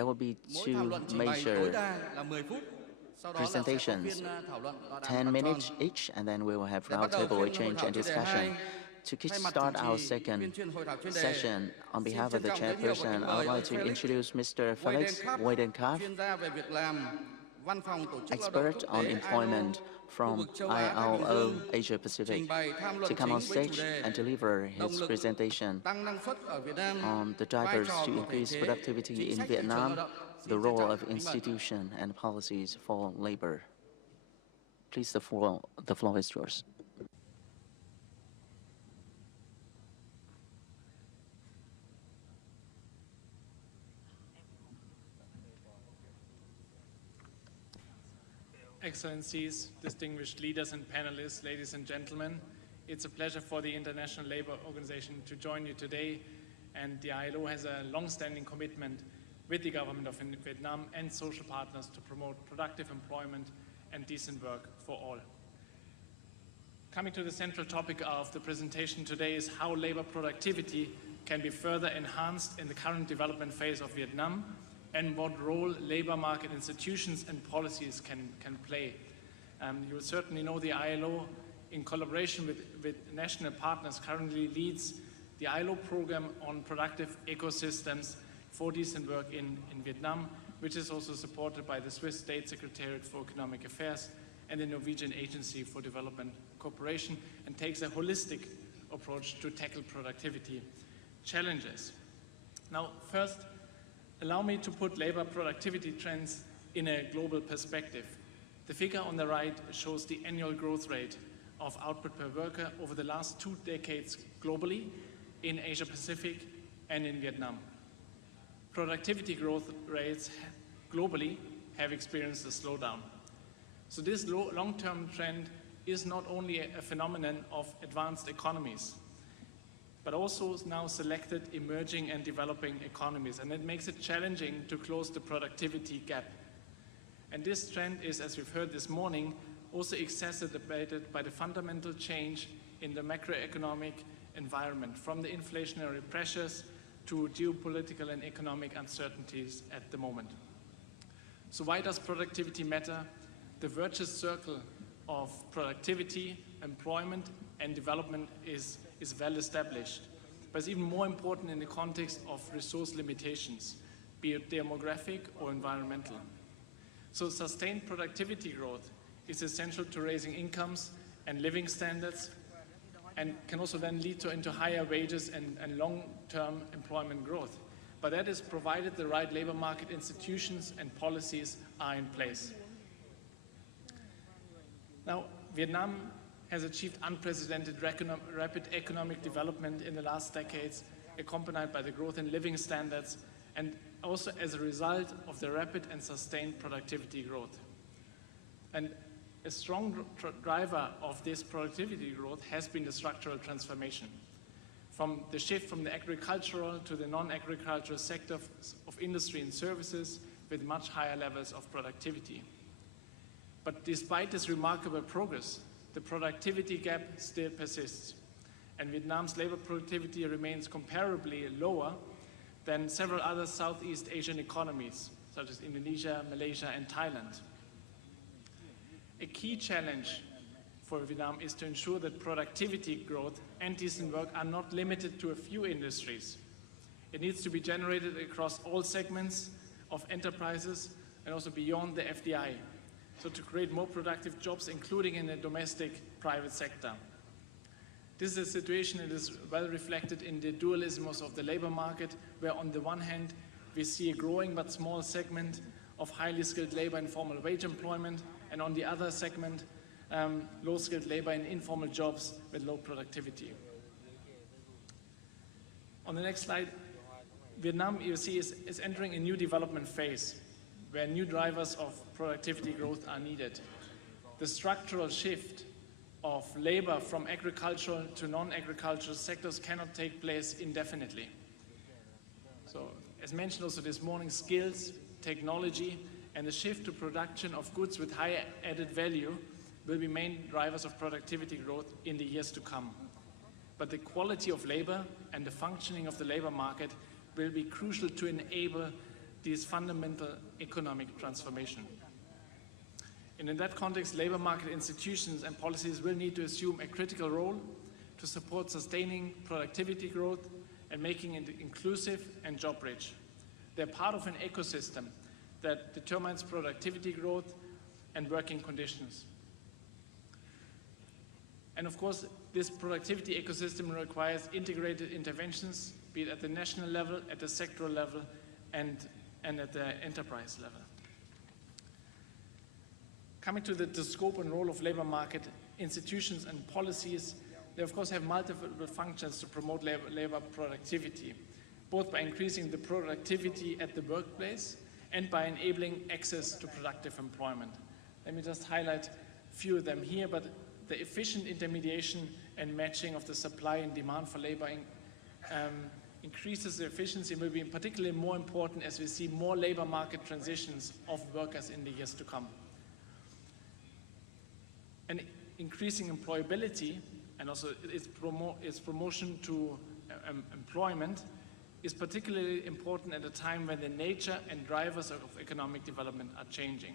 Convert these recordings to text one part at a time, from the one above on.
There will be two major presentations, 10 minutes each, and then we will have roundtable exchange and discussion. To kickstart our second session, on behalf of the chairperson, I would like to introduce Mr. Felix Weidenkopf, expert on employment from ILO Asia Pacific, to come on stage and deliver his presentation on the drivers to increase productivity in Vietnam, the role of institution and policies for labor. Please, the floor is yours. Excellencies, distinguished leaders and panelists, ladies and gentlemen, it's a pleasure for the International Labour Organization to join you today, and the ILO has a long-standing commitment with the government of Vietnam and social partners to promote productive employment and decent work for all. Coming to the central topic of the presentation today is how labor productivity can be further enhanced in the current development phase of Vietnam, and what role labor market institutions and policies can play. You will certainly know the ILO, in collaboration with national partners, currently leads the ILO program on productive ecosystems for decent work in Vietnam, which is also supported by the Swiss State Secretariat for Economic Affairs and the Norwegian Agency for Development Cooperation, and takes a holistic approach to tackle productivity challenges. Now, first, allow me to put labor productivity trends in a global perspective. The figure on the right shows the annual growth rate of output per worker over the last 2 decades globally, in Asia Pacific and in Vietnam. Productivity growth rates globally have experienced a slowdown. So this long-term trend is not only a phenomenon of advanced economies, but also now selected emerging and developing economies, and it makes it challenging to close the productivity gap. And this trend is, as we've heard this morning, also exacerbated by the fundamental change in the macroeconomic environment, from the inflationary pressures to geopolitical and economic uncertainties at the moment. So why does productivity matter? The virtuous circle of productivity, employment, and development is well established, but it's even more important in the context of resource limitations, be it demographic or environmental. So sustained productivity growth is essential to raising incomes and living standards, and can also then lead into higher wages and long-term employment growth. But that is provided the right labor market institutions and policies are in place. Now, Vietnam has achieved unprecedented rapid economic development in the last decades, accompanied by the growth in living standards, and also as a result of the rapid and sustained productivity growth. And a strong driver of this productivity growth has been the structural transformation, from the shift from the agricultural to the non-agricultural sector of industry and services with much higher levels of productivity. But despite this remarkable progress, the productivity gap still persists, and Vietnam's labor productivity remains comparably lower than several other Southeast Asian economies, such as Indonesia, Malaysia, and Thailand. A key challenge for Vietnam is to ensure that productivity growth and decent work are not limited to a few industries. It needs to be generated across all segments of enterprises and also beyond the FDI. So to create more productive jobs, including in the domestic private sector. This is a situation that is well reflected in the dualisms of the labor market, where on the one hand, we see a growing but small segment of highly skilled labor in formal wage employment, and on the other segment, low-skilled labor in informal jobs with low productivity. On the next slide, Vietnam, you see, is entering a new development phase, where new drivers of productivity growth are needed. The structural shift of labor from agricultural to non-agricultural sectors cannot take place indefinitely. So, as mentioned also this morning, skills, technology, and the shift to production of goods with higher added value will be main drivers of productivity growth in the years to come. But the quality of labor and the functioning of the labor market will be crucial to enable this fundamental economic transformation. And in that context, labor market institutions and policies will need to assume a critical role to support sustaining productivity growth and making it inclusive and job-rich. They're part of an ecosystem that determines productivity growth and working conditions. And of course, this productivity ecosystem requires integrated interventions, be it at the national level, at the sectoral level, and at the enterprise level. Coming to the scope and role of labor market institutions and policies, they of course have multiple functions to promote labor productivity, both by increasing the productivity at the workplace and by enabling access to productive employment. Let me just highlight a few of them here, but the efficient intermediation and matching of the supply and demand for labor increases the efficiency and will be particularly more important as we see more labor market transitions of workers in the years to come. And increasing employability and also its promotion to employment is particularly important at a time when the nature and drivers of economic development are changing.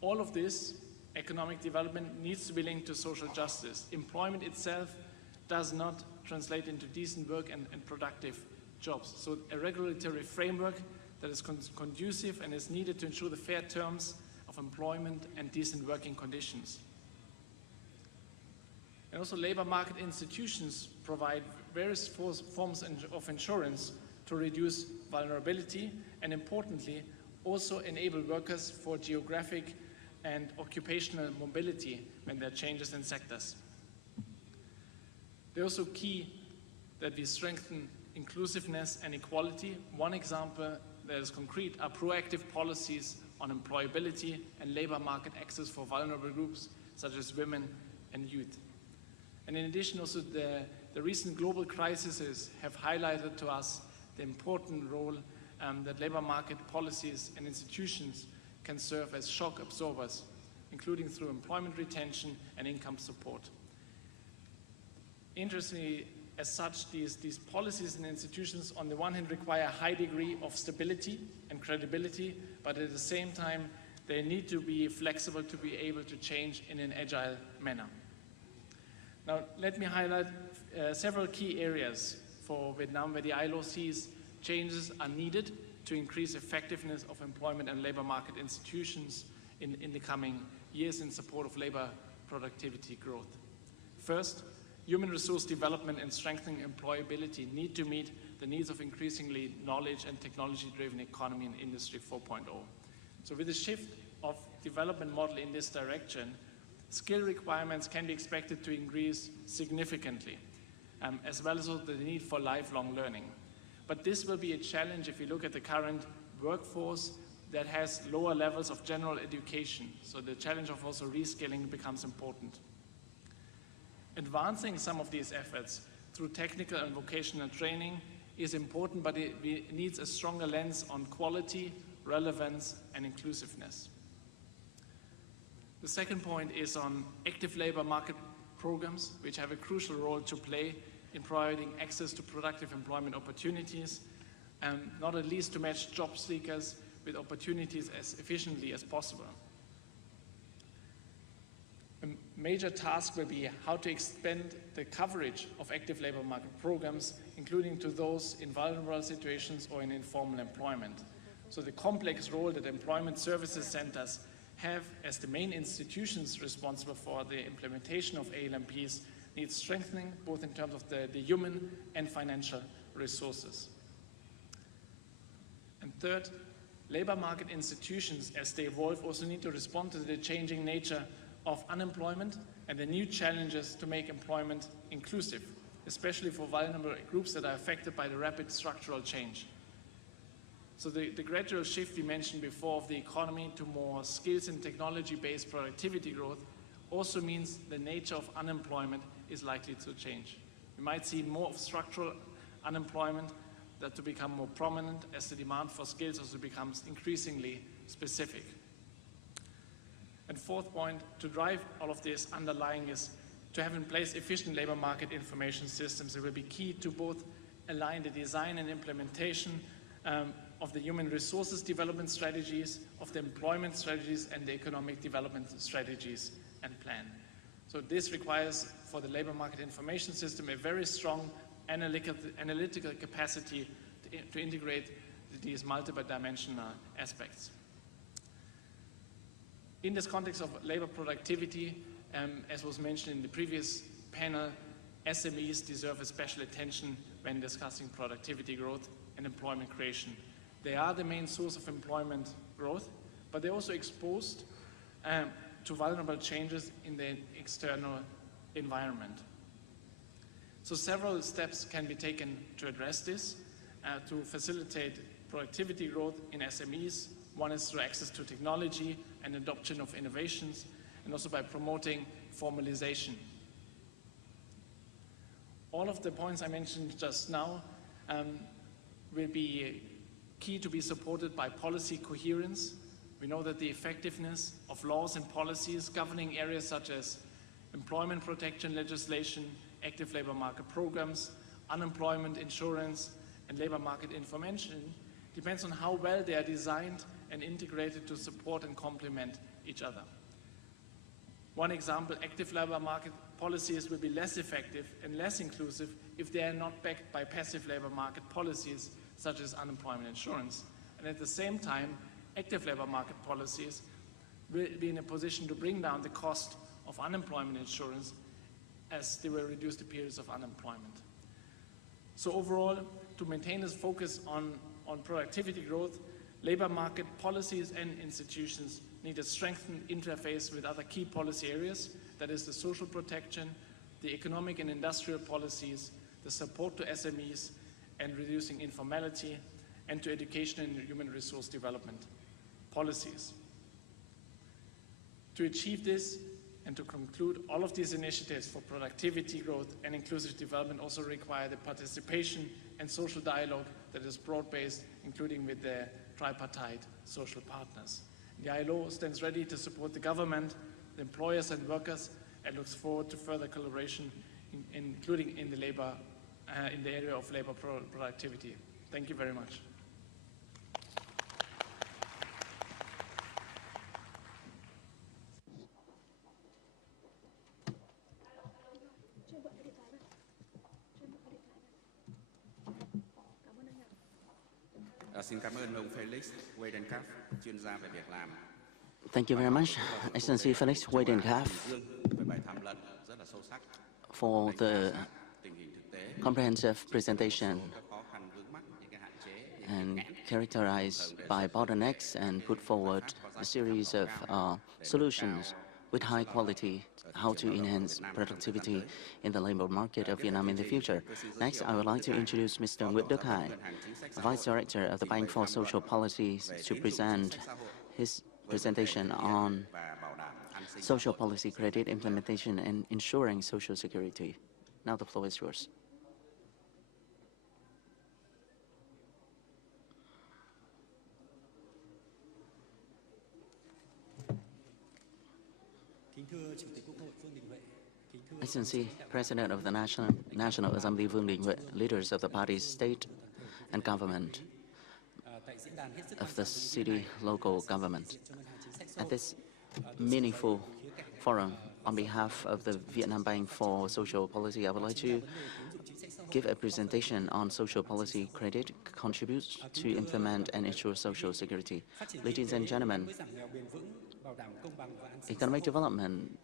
All of this economic development needs to be linked to social justice. Employment itself does not translate into decent work and productive jobs. So a regulatory framework that is conducive and is needed to ensure the fair terms of employment and decent working conditions. And also labor market institutions provide various forms of insurance to reduce vulnerability and importantly also enable workers for geographic and occupational mobility when there are changes in sectors. They're also key that we strengthen inclusiveness and equality. One example that is concrete are proactive policies on employability and labor market access for vulnerable groups such as women and youth. And in addition, also the recent global crises have highlighted to us the important role that labor market policies and institutions can serve as shock absorbers, including through employment retention and income support. Interestingly, as such, these policies and institutions on the one hand require a high degree of stability and credibility, but at the same time, they need to be flexible to be able to change in an agile manner. Now, let me highlight several key areas for Vietnam where the ILO sees changes are needed to increase effectiveness of employment and labor market institutions in the coming years in support of labor productivity growth. First, human resource development and strengthening employability need to meet the needs of increasingly knowledge and technology-driven economy and Industry 4.0. So with the shift of development model in this direction, skill requirements can be expected to increase significantly, as well as the need for lifelong learning. But this will be a challenge if you look at the current workforce that has lower levels of general education. So the challenge of also reskilling becomes important. Advancing some of these efforts through technical and vocational training is important, but it needs a stronger lens on quality, relevance, and inclusiveness. The second point is on active labor market programs, which have a crucial role to play in providing access to productive employment opportunities, and not at least to match job seekers with opportunities as efficiently as possible. A major task will be how to expand the coverage of active labor market programs, including to those in vulnerable situations or in informal employment. So the complex role that employment services centers have as the main institutions responsible for the implementation of ALMPs needs strengthening, both in terms of the human and financial resources. And third, labor market institutions, as they evolve, also need to respond to the changing nature of unemployment and the new challenges to make employment inclusive, especially for vulnerable groups that are affected by the rapid structural change. So the gradual shift we mentioned before of the economy to more skills and technology-based productivity growth also means the nature of unemployment is likely to change. We might see more of structural unemployment that to become more prominent as the demand for skills also becomes increasingly specific. And fourth point, to drive all of this underlying is to have in place efficient labor market information systems. It will be key to both align the design and implementation of of the human resources development strategies, of the employment strategies, and the economic development strategies and plan. So this requires, for the labor market information system, a very strong analytical capacity to integrate these multiple dimensional aspects. In this context of labor productivity, as was mentioned in the previous panel, SMEs deserve a special attention when discussing productivity growth and employment creation. They are the main source of employment growth, but they're also exposed to vulnerable changes in the external environment. So several steps can be taken to address this, to facilitate productivity growth in SMEs. One is through access to technology and adoption of innovations, and also by promoting formalization. All of the points I mentioned just now will be key to be supported by policy coherence. We know that the effectiveness of laws and policies governing areas such as employment protection legislation, active labor market programs, unemployment insurance, and labor market information depends on how well they are designed and integrated to support and complement each other. One example, active labor market policies will be less effective and less inclusive if they are not backed by passive labor market policies such as unemployment insurance. And at the same time, active labor market policies will be in a position to bring down the cost of unemployment insurance as they will reduce the periods of unemployment. So overall, to maintain this focus on productivity growth, labor market policies and institutions need a strengthened interface with other key policy areas, that is the social protection, the economic and industrial policies, the support to SMEs and reducing informality, and to education and human resource development policies. To achieve this and to conclude, all of these initiatives for productivity growth and inclusive development also require the participation and social dialogue that is broad-based, including with the tripartite social partners. The ILO stands ready to support the government, the employers and workers, and looks forward to further collaboration, including in the area of labor productivity. Thank you very much. Xin cảm ơn ông Felix Weidenkopf, chuyên gia về việc làm. Thank you very much, Excellency Felix Weidenkopf, for the comprehensive presentation and characterized by bottlenecks and put forward a series of solutions with high quality, how to enhance productivity in the labor market of Vietnam in the future. Next, I would like to introduce Mr. Nguyễn Đức Hải, Vice Director of the Bank for Social Policies, to present his presentation on social policy credit implementation and ensuring social security. Now the floor is yours. Excellency, President of the National Assembly Vương Đình Huệ, leaders of the parties, state and government, of the city, local government. At this meaningful forum, on behalf of the Vietnam Bank for Social Policy, I would like to give a presentation on social policy credit contributes to implement and ensure social security. Ladies and gentlemen, economic development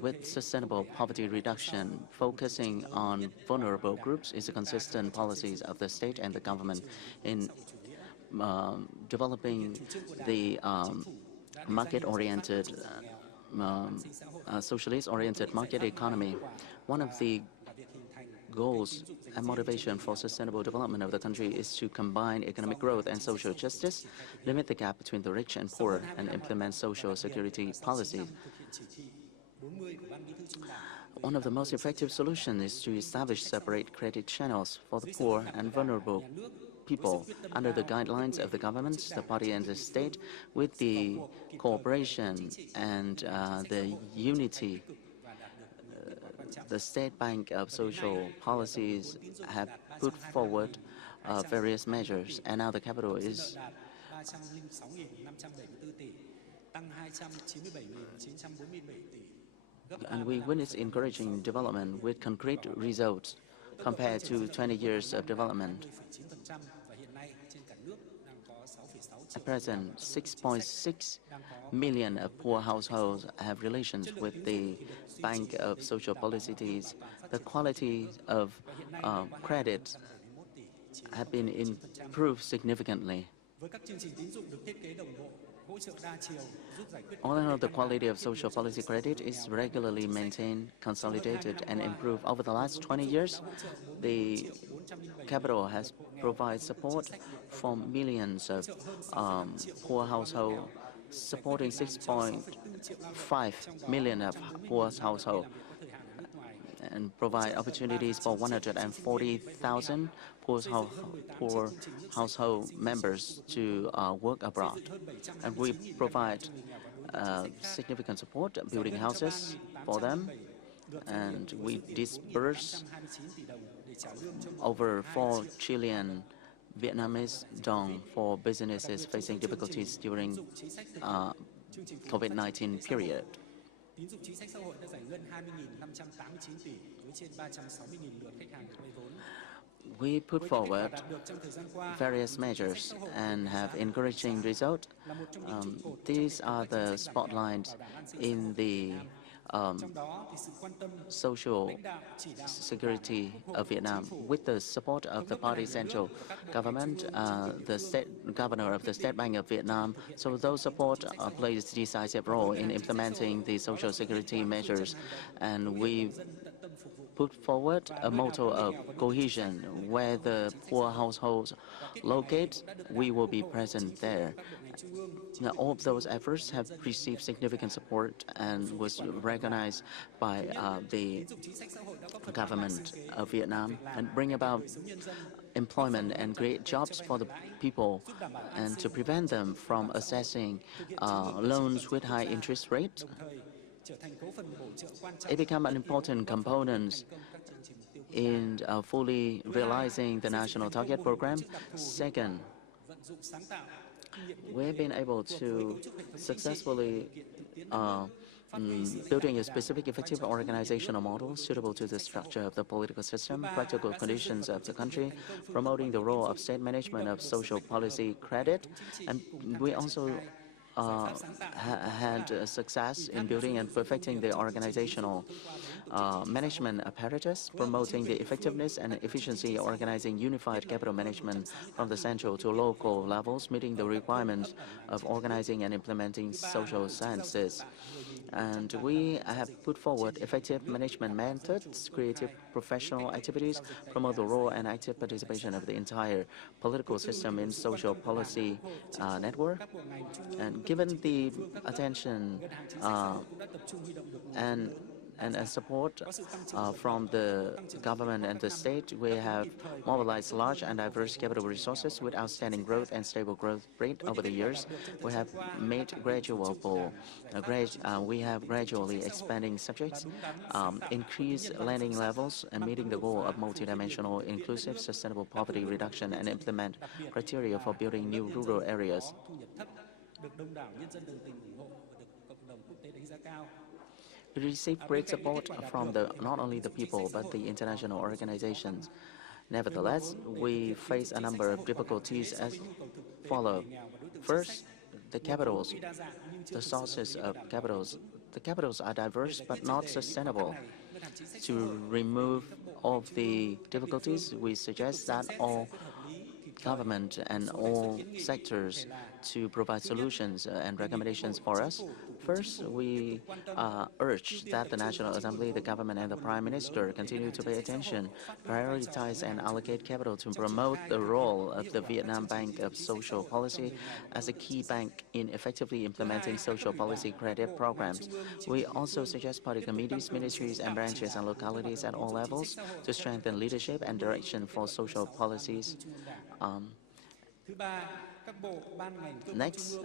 with sustainable poverty reduction, focusing on vulnerable groups, is a consistent policies of the state and the government in developing the market-oriented, socialist-oriented market economy. One of the goals and motivation for sustainable development of the country is to combine economic growth and social justice, limit the gap between the rich and poor, and implement social security policies. One of the most effective solutions is to establish separate credit channels for the poor and vulnerable people under the guidelines of the government, the party, and the state, with the cooperation and the unity. The State Bank of Social Policies have put forward various measures, and now the capital is and we witness encouraging development with concrete results compared to 20 years of development. At present, 6.6 million of poor households have relations with the Bank of Social Policies. The quality of credit have been improved significantly. All in all, the quality of social policy credit is regularly maintained, consolidated, and improved. Over the last 20 years, the capital has provided support for millions of poor households, supporting 6.5 million of poor households, and provide opportunities for 140,000 poor household members to work abroad. And we provide significant support, building houses for them, and we disburse over 4 trillion Vietnamese dong for businesses facing difficulties during COVID-19 period. We put forward various measures and have encouraging results. These are the spotlights in the social security of Vietnam. With the support of the party central government, the state governor of the State Bank of Vietnam, so those support plays a decisive role in implementing the social security measures. And we put forward a motto of cohesion. Where the poor households locate, we will be present there. Now, all of those efforts have received significant support and was recognized by the government of Vietnam, and bring about employment and create jobs for the people, and to prevent them from accessing loans with high interest rates. It became an important component in fully realizing the national target program. Second, we've been able to successfully building a specific effective organizational model suitable to the structure of the political system, practical conditions of the country, promoting the role of state management of social policy credit. And we also had success in building and perfecting the organizational management apparatus, promoting the effectiveness and efficiency, organizing unified capital management from the central to local levels, meeting the requirements of organizing and implementing social sciences. And we have put forward effective management methods, creative professional activities, promote the role and active participation of the entire political system in social policy network. And given the attention and support from the government and the state, we have mobilized large and diverse capital resources with outstanding growth and stable growth rate over the years. We have made we have gradually expanding subjects, increase lending levels, and meeting the goal of multidimensional, inclusive, sustainable poverty reduction, and implement criteria for building new rural areas. We received great support from not only the people, but the international organizations. Nevertheless, we face a number of difficulties as follows. First, the capitals, the sources of capitals. The capitals are diverse but not sustainable. To remove all of the difficulties, we suggest that all government and all sectors to provide solutions and recommendations for us. First, we urge that the National Assembly, the government, and the Prime Minister continue to pay attention, prioritize, and allocate capital to promote the role of the Vietnam Bank of Social Policy as a key bank in effectively implementing social policy credit programs. We also suggest party committees, ministries, and branches and localities at all levels to strengthen leadership and direction for social policies. Next,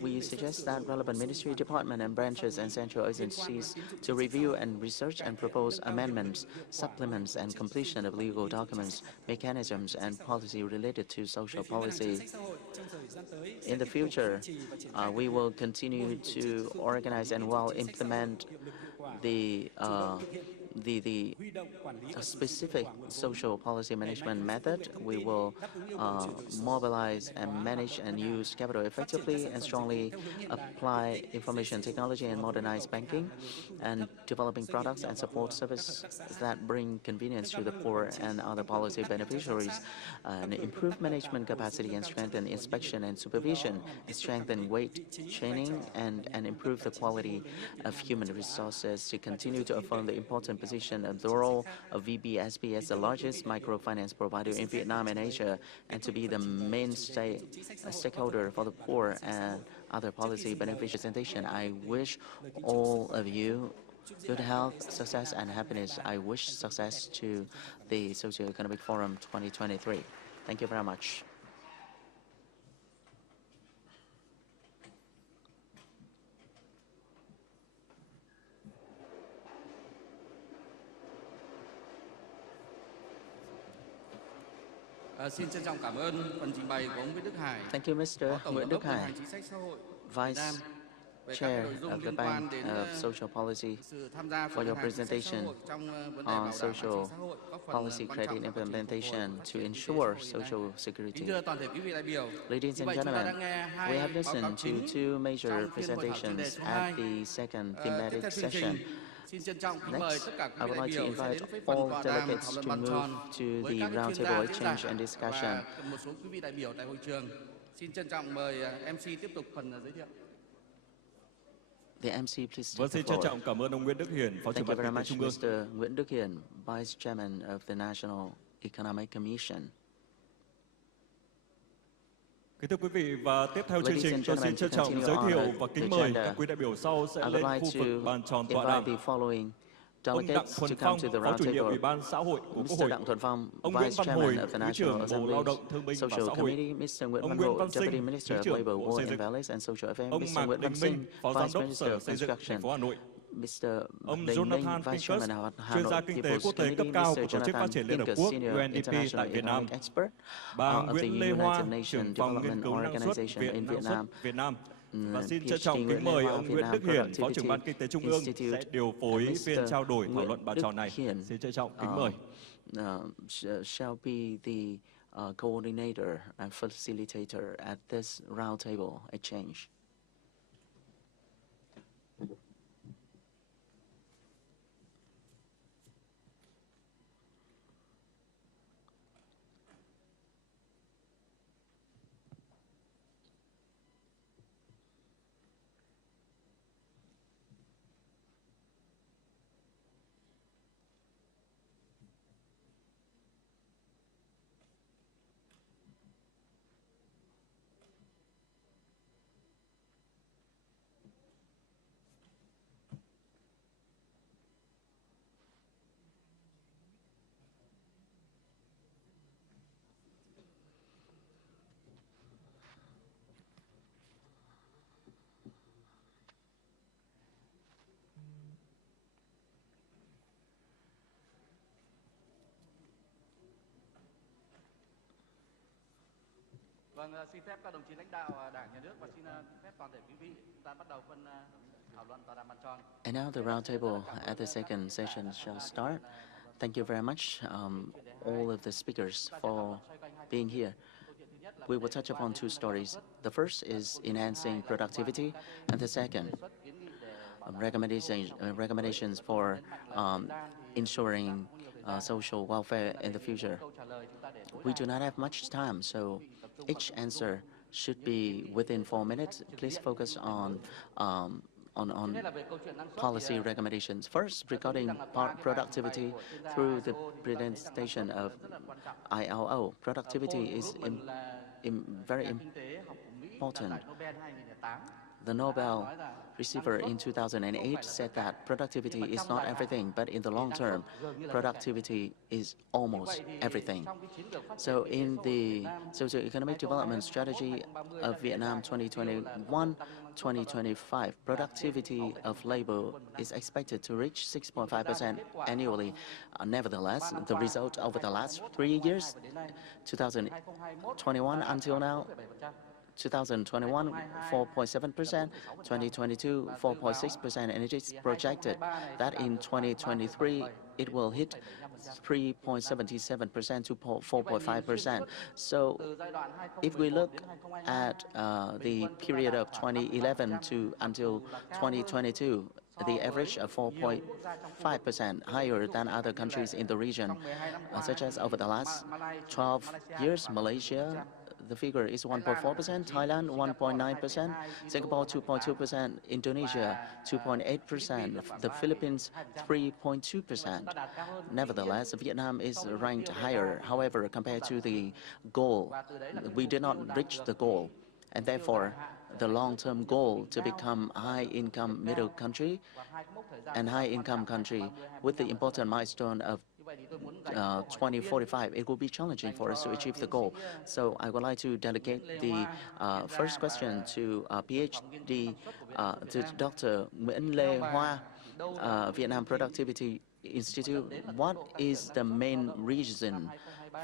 we suggest that relevant ministry, department, and branches and central agencies to review and research and propose amendments, supplements, and completion of legal documents, mechanisms, and policy related to social policy. In the future, we will continue to organize and well implement the specific social policy management method. We will mobilize and manage and use capital effectively and strongly apply information technology and modernize banking and developing products and support services that bring convenience to the poor and other policy beneficiaries, and improve management capacity and strengthen inspection and supervision, and strengthen weight training and improve the quality of human resources to continue to affirm the important position of the role of VBSB as the largest microfinance provider in Vietnam and Asia, and to be the main stakeholder for the poor and other policy beneficiaries. I wish all of you good health, success, and happiness. I wish success to the Socio-Economic Forum 2023. Thank you very much. Xin trân trọng cảm ơn phần trình bày của ông Nguyễn Đức Hải. Thank you, Mr. Nguyễn Đức Hải, Vice Chair of the Bank of Social Policy, for your presentation on social policy credit implementation to ensure social security. Ladies and gentlemen, we have listened to two major presentations at the second thematic session. Next, I would like to invite all delegates to move to the roundtable exchange and discussion. The MC, please take the floor. Thank you very much, Mr. Nguyễn Đức Hiển, Vice Chairman of the National Economic Commission. Thưa quý vị, và tiếp theo chương trình, tôi xin trân trọng giới thiệu và kính mời các quý đại biểu sau sẽ lên khu vực bàn tròn tọa đàm. Ông Đặng Thuần Phong, Phó chủ nhiệm Ủy ban Xã hội của Quốc hội. Ông Nguyễn Văn Hồi, Thứ trưởng Bộ Lao động Thương binh và Xã hội. Ông Nguyễn Văn Sinh, Thứ trưởng Bộ Xây dựng. Ông Mạc Đình Minh, Phó Giám đốc Sở Xây dựng thành phố Hà Nội. Ông Jonathan Pincus, chuyên gia kinh tế quốc tế cấp cao của Tổ chức Phát triển Liên Hợp Quốc UNDP tại Việt Nam. Bà Nguyễn Lê Hoa, trưởng phòng nghiên cứu năng suất Viện Năng suất Việt Nam. Và xin trân trọng kính mời ông Nguyễn Đức Hiển, Phó trưởng Ban Kinh tế Trung ương sẽ điều phối phiên trao đổi thảo luận bàn tròn này. Xin trân trọng kính mời. Shall be the coordinator and facilitator at this roundtable exchange. Vâng, xin phép các đồng chí lãnh đạo Đảng, Nhà nước và xin phép toàn thể quý vị, chúng ta bắt đầu phân thảo luận tọa đàm bàn tròn. And now the roundtable at the second session shall start. Thank you very much, all of the speakers, for being here. We will touch upon two stories. The first is enhancing productivity, and the second, recommendations for ensuring social welfare in the future. We do not have much time, so each answer should be within 4 minutes. Please focus on policy recommendations. First, regarding productivity, through the presentation of ILO, productivity is very important. The Nobel receiver in 2008 said that productivity is not everything, but in the long term, productivity is almost everything. So in the socio-economic development strategy of Vietnam 2021-2025, productivity of labor is expected to reach 6.5% annually. Nevertheless, the result over the last 3 years, 2021 until now, 2021, 4.7%, 2022, 4.6%, and it is projected that in 2023, it will hit 3.77% to 4.5%. So if we look at the period of 2011 to until 2022, the average of 4.5% higher than other countries in the region, such as over the last 12 years, Malaysia, the figure is 1.4%, Thailand 1.9%, Singapore 2.2%, Indonesia 2.8%, the Philippines 3.2%. Nevertheless, Vietnam is ranked higher. However, compared to the goal, we did not reach the goal, and therefore the long-term goal to become high-income middle country and high-income country with the important milestone of 2045, it will be challenging for us to achieve the goal. So I would like to delegate the first question to PhD, to Dr. Nguyễn Lê Hoa, Vietnam Productivity Institute. What is the main reason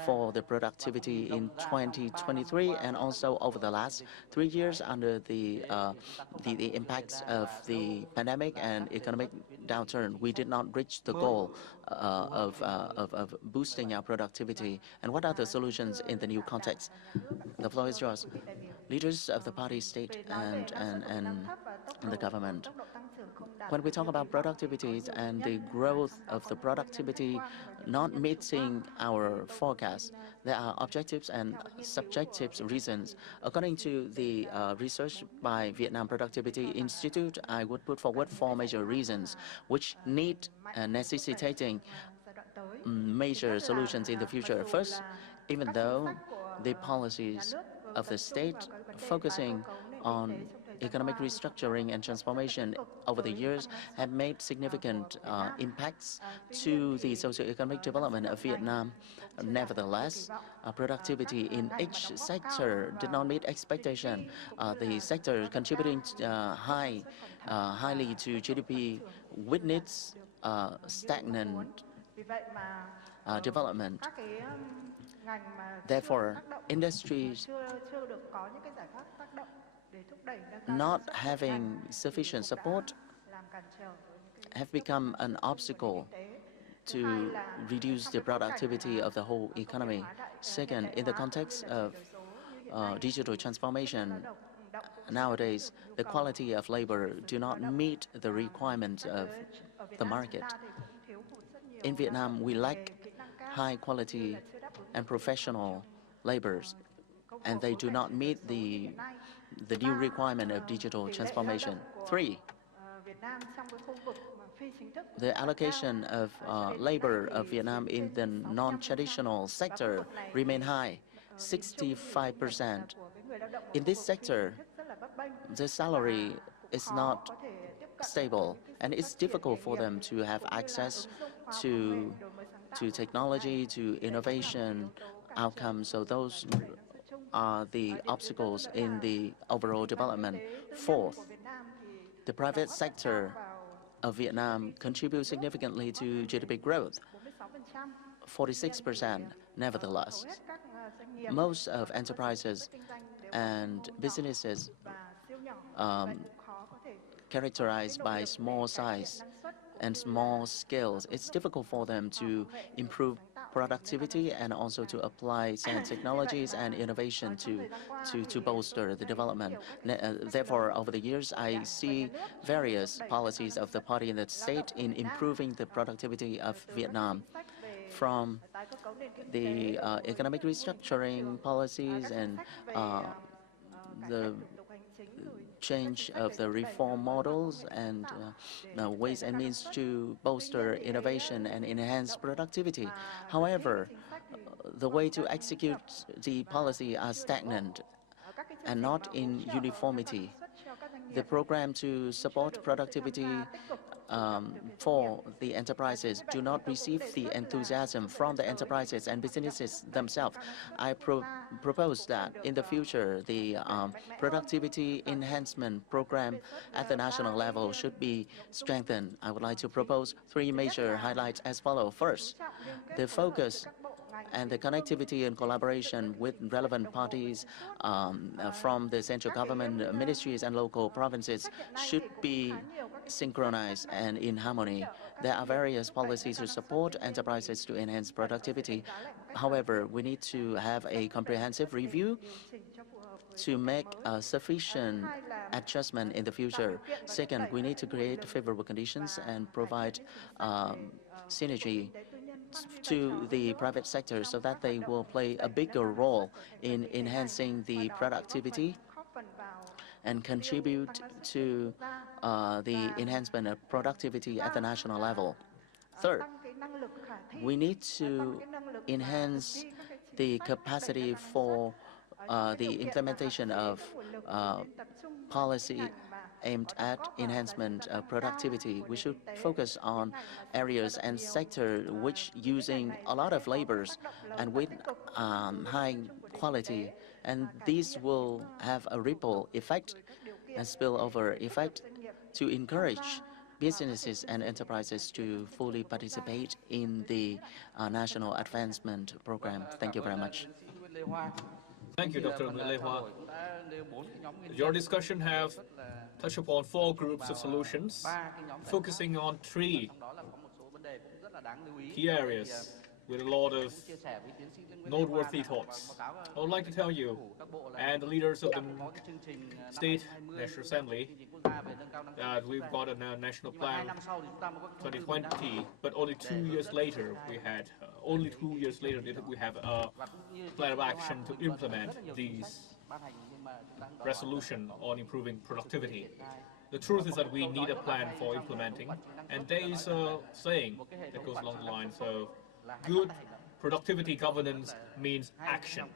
for the productivity in 2023 and also over the last 3 years under the impacts of the pandemic and economic downturn? We did not reach the goal of boosting our productivity. And what are the solutions in the new context? The floor is yours. Leaders of the party, state, and the government. When we talk about productivity and the growth of the productivity not meeting our forecast, there are objectives and subjective reasons. According to the research by Vietnam Productivity Institute, I would put forward 4 major reasons which need necessitating major solutions in the future. First, even though the policies of the state focusing on economic restructuring and transformation over the years have made significant impacts to the socio-economic development of Vietnam. Nevertheless, productivity in each sector did not meet expectation. The sector contributing highly to GDP witnessed stagnant development. Therefore, industries not having sufficient support have become an obstacle to reduce the productivity of the whole economy. Second, in the context of digital transformation, nowadays the quality of labor do not meet the requirements of the market. In Vietnam, we lack high quality and professional laborers, and they do not meet the new requirement of digital transformation. 3, the allocation of labor of Vietnam in the non-traditional sector remain high, 65%. In this sector, the salary is not stable, and it's difficult for them to have access to technology, to innovation outcomes. So those are the obstacles in the overall development. 4th, the private sector of Vietnam contributes significantly to GDP growth, 46%. Nevertheless, most of enterprises and businesses characterized by small size and small scales, it's difficult for them to improve productivity and also to apply science technologies and innovation to bolster the development. Therefore, over the years, I see various policies of the party and the state in improving the productivity of Vietnam, from the economic restructuring policies and the change of the reform models and ways and means to bolster innovation and enhance productivity. However, the way to execute the policy are stagnant. and not in uniformity. The program to support productivity for the enterprises do not receive the enthusiasm from the enterprises and businesses themselves. I propose that in the future, the productivity enhancement program at the national level should be strengthened. I would like to propose 3 major highlights as follows. First, the focus and the connectivity and collaboration with relevant parties from the central government, ministries and local provinces should be synchronized and in harmony. There are various policies to support enterprises to enhance productivity. However, we need to have a comprehensive review to make sufficient adjustment in the future. Second, we need to create favorable conditions and provide synergy to the private sector so that they will play a bigger role in enhancing the productivity and contribute to the enhancement of productivity at the national level. Third, we need to enhance the capacity for the implementation of policy aimed at enhancement of productivity. We should focus on areas and sectors which using a lot of labors and with high quality, and these will have a ripple effect and spillover effect to encourage businesses and enterprises to fully participate in the national advancement program. Thank you very much. Thank you, Dr. Lê Hoa. Your discussion have touched upon 4 groups of solutions, focusing on 3 key areas with a lot of noteworthy thoughts. I would like to tell you and the leaders of the State National Assembly that we've got a national plan 2020, but only 2 years later we have a plan of action to implement these resolution on improving productivity. The truth is that we need a plan for implementing, and there is a saying that goes along the lines of good productivity governance means action.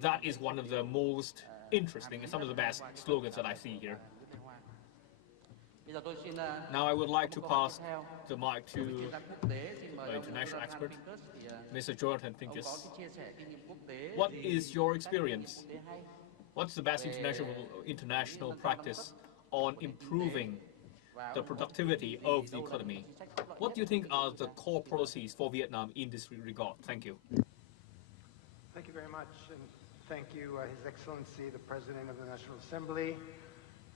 That is one of the most interesting and some of the best slogans that I see here. Now I would like to pass the mic to our international expert, Mr. Jonathan Pincus. What is your experience? What's the best international practice on improving the productivity of the economy? What do you think are the core policies for Vietnam in this regard? Thank you. Thank you very much, and thank you, His Excellency, the President of the National Assembly,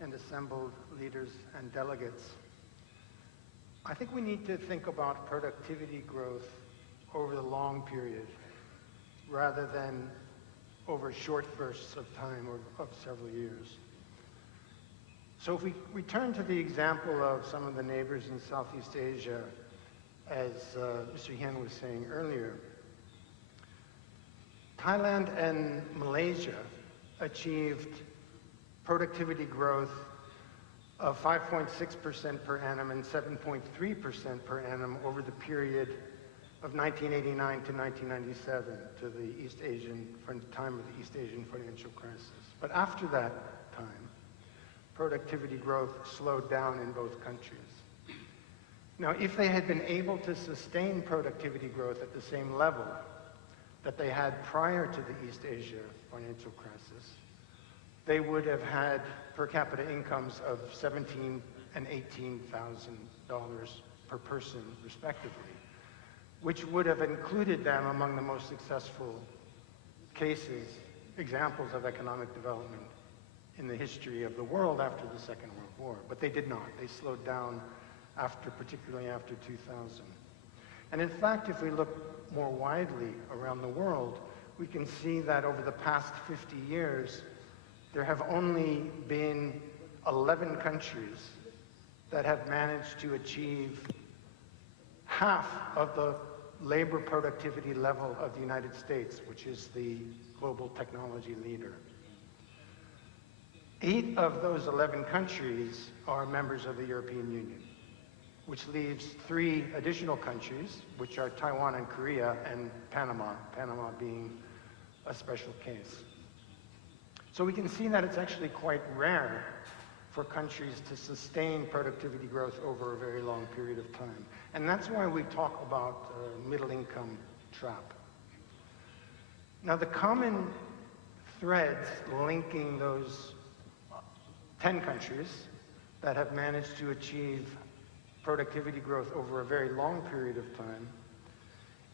and assembled leaders and delegates. I think we need to think about productivity growth over the long period rather than over short bursts of time or of several years. So if we turn to the example of some of the neighbors in Southeast Asia, as Mr. Hien was saying earlier, Thailand and Malaysia achieved productivity growth of 5.6% per annum and 7.3% per annum over the period of 1989 to 1997, to the time of the East Asian financial crisis. But after that time, productivity growth slowed down in both countries. Now, if they had been able to sustain productivity growth at the same level that they had prior to the East Asia financial crisis, they would have had per capita incomes of $17,000 and $18,000 per person, respectively, which would have included them among the most successful examples of economic development in the history of the world after the Second World War. But they did not. They slowed down particularly after 2000. And in fact, if we look more widely around the world, we can see that over the past 50 years, there have only been 11 countries that have managed to achieve half of the labor productivity level of the United States, which is the global technology leader. 8 of those 11 countries are members of the European Union, which leaves 3 additional countries, which are Taiwan and Korea, and Panama being a special case. So we can see that it's actually quite rare for countries to sustain productivity growth over a very long period of time. And that's why we talk about middle income trap. Now the common threads linking those 10 countries that have managed to achieve productivity growth over a very long period of time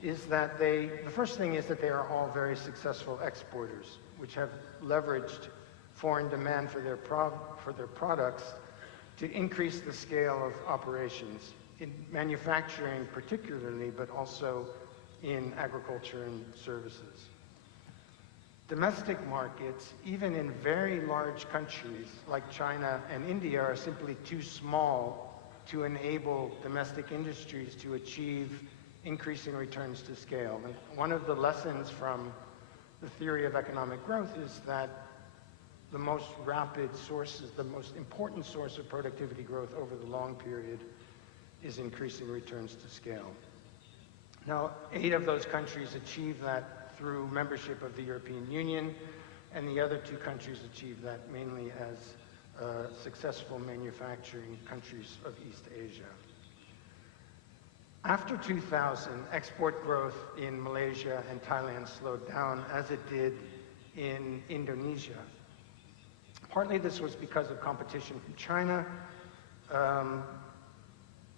is that the first thing is that they are all very successful exporters, which have leveraged foreign demand for their products to increase the scale of operations in manufacturing particularly, but also in agriculture and services. Domestic markets, even in very large countries like China and India, are simply too small to enable domestic industries to achieve increasing returns to scale. And one of the lessons from the theory of economic growth is that the most rapid sources, the most important source of productivity growth over the long period is increasing returns to scale. Now, 8 of those countries achieve that through membership of the European Union, and the other 2 countries achieve that mainly as successful manufacturing countries of East Asia. After 2000, export growth in Malaysia and Thailand slowed down, as it did in Indonesia. Partly this was because of competition from China,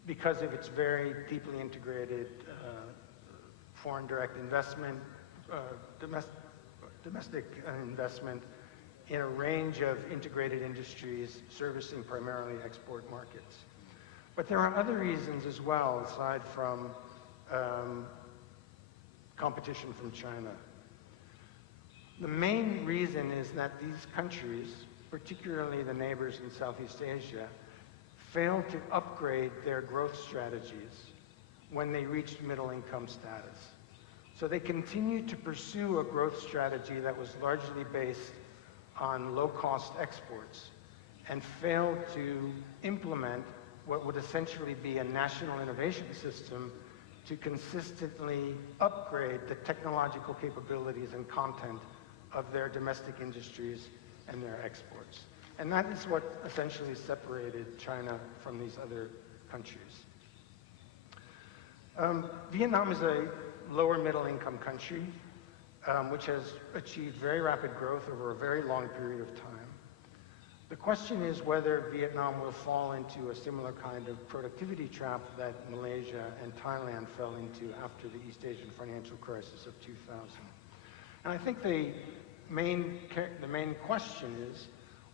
because of its very deeply integrated foreign direct investment, domestic investment in a range of integrated industries servicing primarily export markets. But there are other reasons as well, aside from competition from China. The main reason is that these countries, particularly the neighbors in Southeast Asia, failed to upgrade their growth strategies when they reached middle income status. So they continued to pursue a growth strategy that was largely based on low-cost exports and failed to implement what would essentially be a national innovation system to consistently upgrade the technological capabilities and content of their domestic industries and their exports. And that is what essentially separated China from these other countries. Vietnam is a lower middle income country, which has achieved very rapid growth over a very long period of time. The question is whether Vietnam will fall into a similar kind of productivity trap that Malaysia and Thailand fell into after the East Asian financial crisis of 2000. And I think the main question is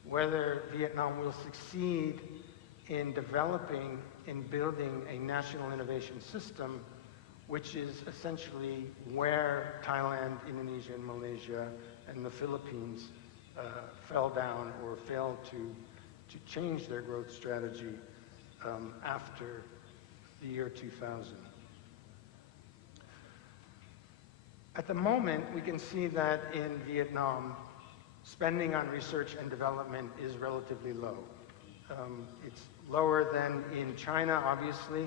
whether Vietnam will succeed in developing, in building a national innovation system, which is essentially where Thailand, Indonesia, and Malaysia, and the Philippines fell down or failed to change their growth strategy after the year 2000. At the moment, we can see that in Vietnam, spending on research and development is relatively low. It's lower than in China, obviously.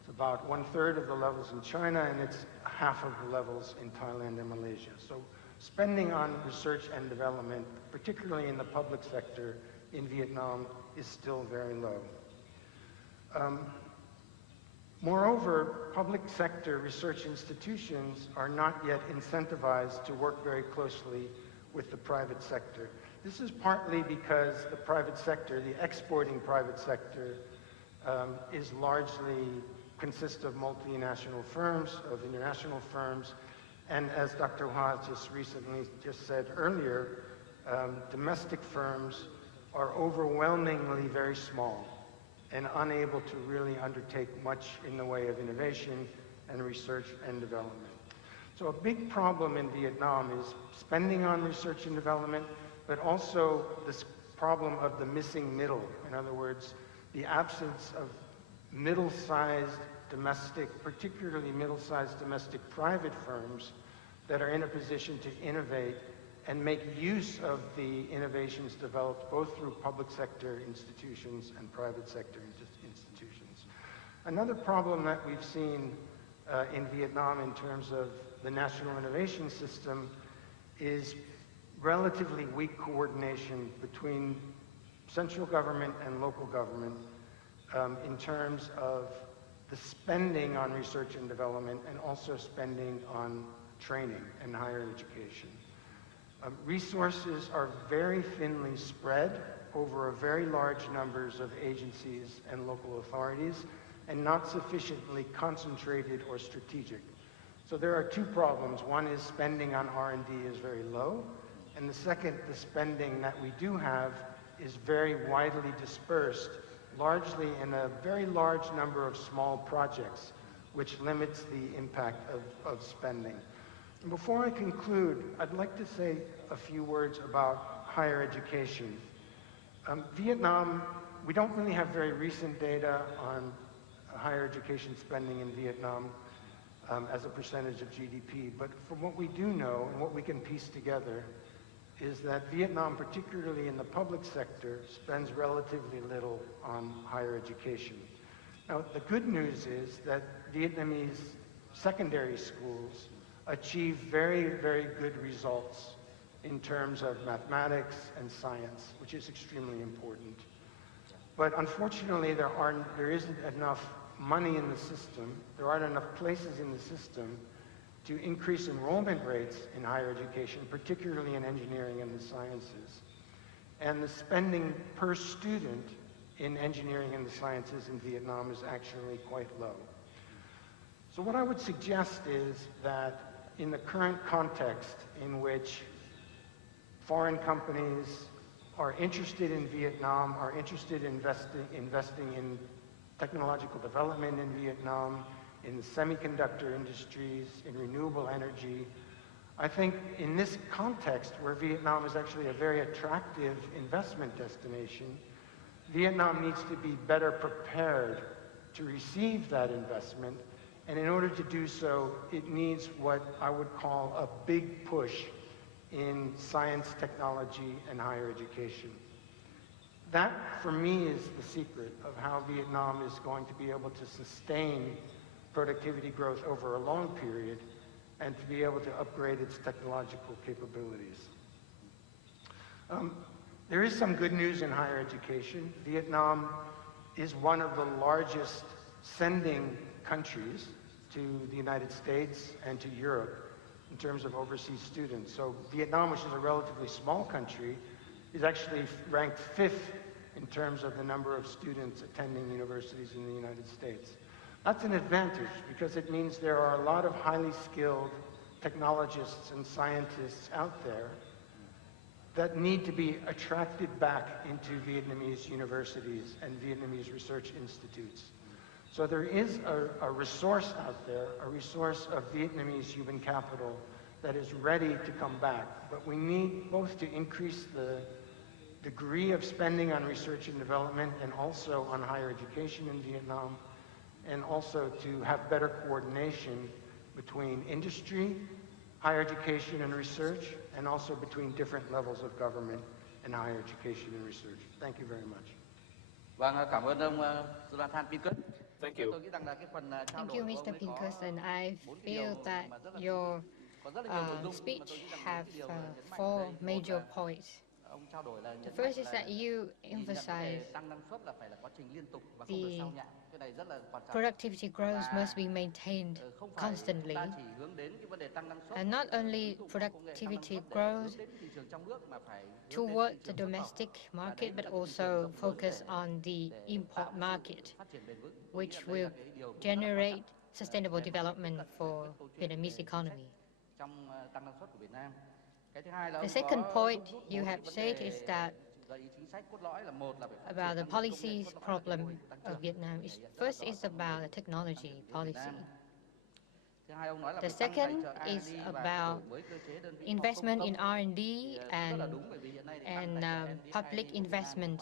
It's about 1/3 of the levels in China, and it's half of the levels in Thailand and Malaysia. So spending on research and development, particularly in the public sector in Vietnam, is still very low. Moreover, public sector research institutions are not yet incentivized to work very closely with the private sector. This is partly because the private sector, the exporting private sector, is largely consists of multinational firms, of international firms, and as Dr. Hua just said earlier, domestic firms are overwhelmingly very small and unable to really undertake much in the way of innovation and research and development. So a big problem in Vietnam is spending on research and development, but also this problem of the missing middle. In other words, the absence of middle-sized domestic, particularly middle-sized domestic private firms that are in a position to innovate and make use of the innovations developed both through public sector institutions and private sector institutions. Another problem that we've seen in Vietnam in terms of the national innovation system is relatively weak coordination between central government and local government in terms of the spending on research and development and also spending on training and higher education. Resources are very thinly spread over a very large numbers of agencies and local authorities and not sufficiently concentrated or strategic. So there are two problems. One is spending on R&D is very low, and the second, the spending that we do have is very widely dispersed, largely in a very large number of small projects, which limits the impact of spending. And before I conclude, I'd like to say a few words about higher education. Vietnam, we don't really have very recent data on higher education spending in Vietnam as a percentage of GDP, but from what we do know and what we can piece together is that Vietnam, particularly in the public sector, spends relatively little on higher education. Now, the good news is that Vietnamese secondary schools achieve very, very good results in terms of mathematics and science, which is extremely important. But unfortunately, there isn't enough money in the system, there aren't enough places in the system to increase enrollment rates in higher education, particularly in engineering and the sciences. And the spending per student in engineering and the sciences in Vietnam is actually quite low. So what I would suggest is that in the current context in which foreign companies are interested in Vietnam, are interested in investing in technological development in Vietnam, in the semiconductor industries, in renewable energy. I think in this context, where Vietnam is actually a very attractive investment destination, Vietnam needs to be better prepared to receive that investment, and in order to do so, it needs what I would call a big push in science, technology, and higher education. That, for me, is the secret of how Vietnam is going to be able to sustain productivity growth over a long period and to be able to upgrade its technological capabilities. There is some good news in higher education. Vietnam is one of the largest sending countries to the United States and to Europe in terms of overseas students. So Vietnam, which is a relatively small country, is actually ranked 5th in terms of the number of students attending universities in the United States. That's an advantage because it means there are a lot of highly skilled technologists and scientists out there that need to be attracted back into Vietnamese universities and Vietnamese research institutes. So there is a resource out there, a resource of Vietnamese human capital that is ready to come back. But we need both to increase the degree of spending on research and development and also on higher education in Vietnam, and also to have better coordination between industry, higher education and research, and also between different levels of government and higher education and research. Thank you very much. Vâng, cảm ơn ông Jonathan Pincus. Thank you. Thank you, Mr. Pinkerson. I feel that your speech have 4 major points. The first is that you emphasize the productivity growth must be maintained constantly. And not only productivity growth toward the domestic market, but also focus on the import market, which will generate sustainable development for Vietnamese economy. The second point you have said is that about the policies problem of Vietnam is first is about the technology policy. The second is about investment in R&D and public investment.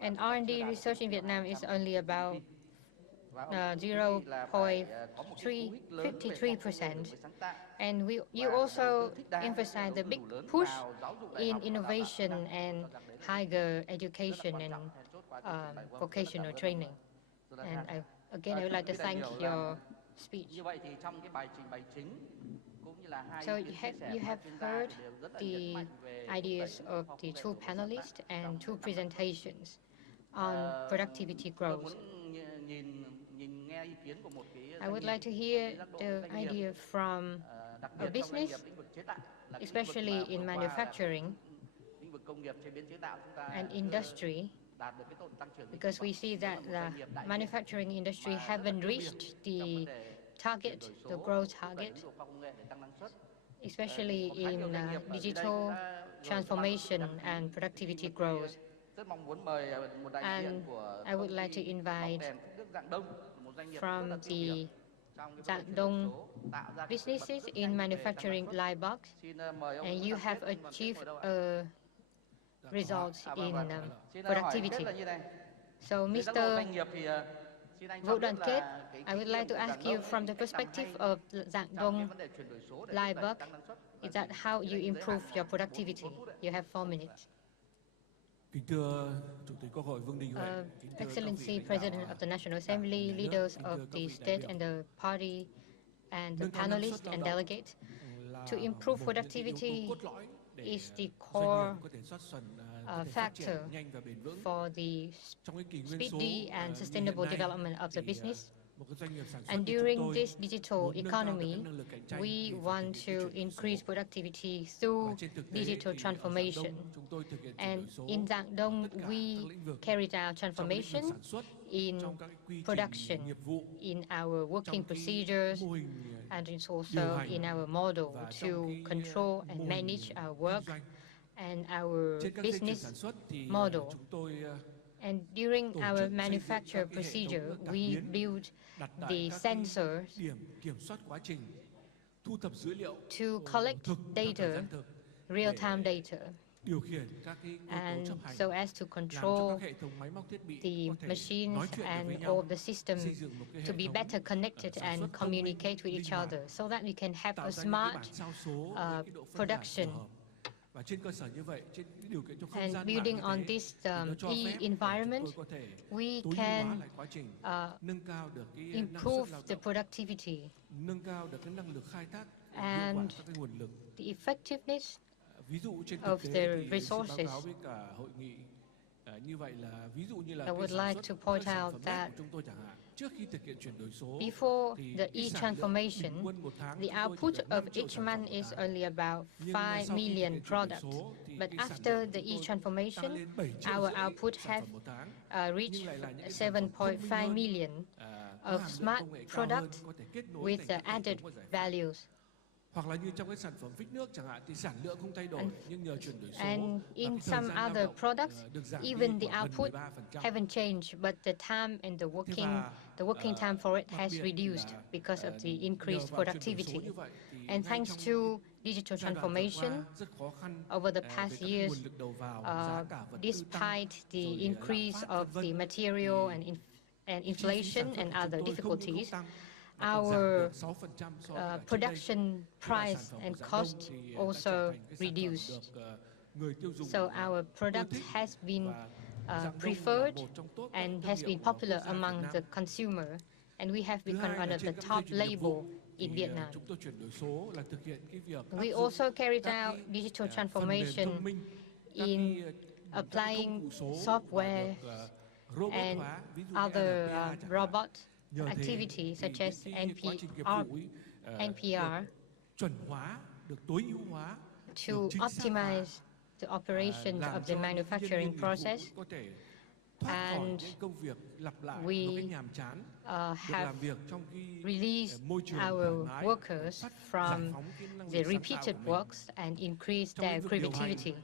And R&D research in Vietnam is only about 0.53%. And you also emphasize the big push in innovation and higher education and vocational training. And again, I would like to thank your speech. So you have heard the ideas of the two panelists and two presentations on productivity growth. I would like to hear the idea from a business, especially in manufacturing and industry, because we see that the manufacturing industry haven't reached the target, the growth target, especially in digital transformation and productivity growth. And I would like to invite from the Dong businesses in manufacturing light box, and you have achieved results in productivity. So, Mr. Vũ Đoàn Kết, I would like to ask you from the perspective of Dong light box, is that how you improve your productivity? You have 4 minutes. Excellency President of the National Assembly, leaders of the state and the party, and the panelists and delegates, to improve productivity is the core factor for the speedy and sustainable development of the business. And during this digital economy, we want to increase productivity through digital transformation. And in Dong, we carried out transformation in production, in our working procedures, and it's also in our model to control and manage our work and our business model. And during our manufacture procedure, we build the sensors to collect data, real-time data, and so as to control the machines and all the systems to be better connected and communicate with each other, so that we can have a smart production. And building on this e-environment, we can improve the productivity and the effectiveness of the resources. I would like to point out that before the e-transformation, the output of each month is only about 5 million products. But after the e-transformation, our output has reached 7.5 million of smart products with added values. And in some other products, even the output haven't changed, but the time and the working time for it has reduced because of the increased productivity. And thanks to digital transformation over the past years, despite the increase of the material and inflation and other difficulties, our production price and cost also reduced. So our product has been preferred and has been popular among the consumer, and we have become one of the top label in Vietnam. We also carried out digital transformation in applying software and other robot activities such as NPR to optimize the operations of the manufacturing process. And we have released our workers from the repeated works and increased their creativity.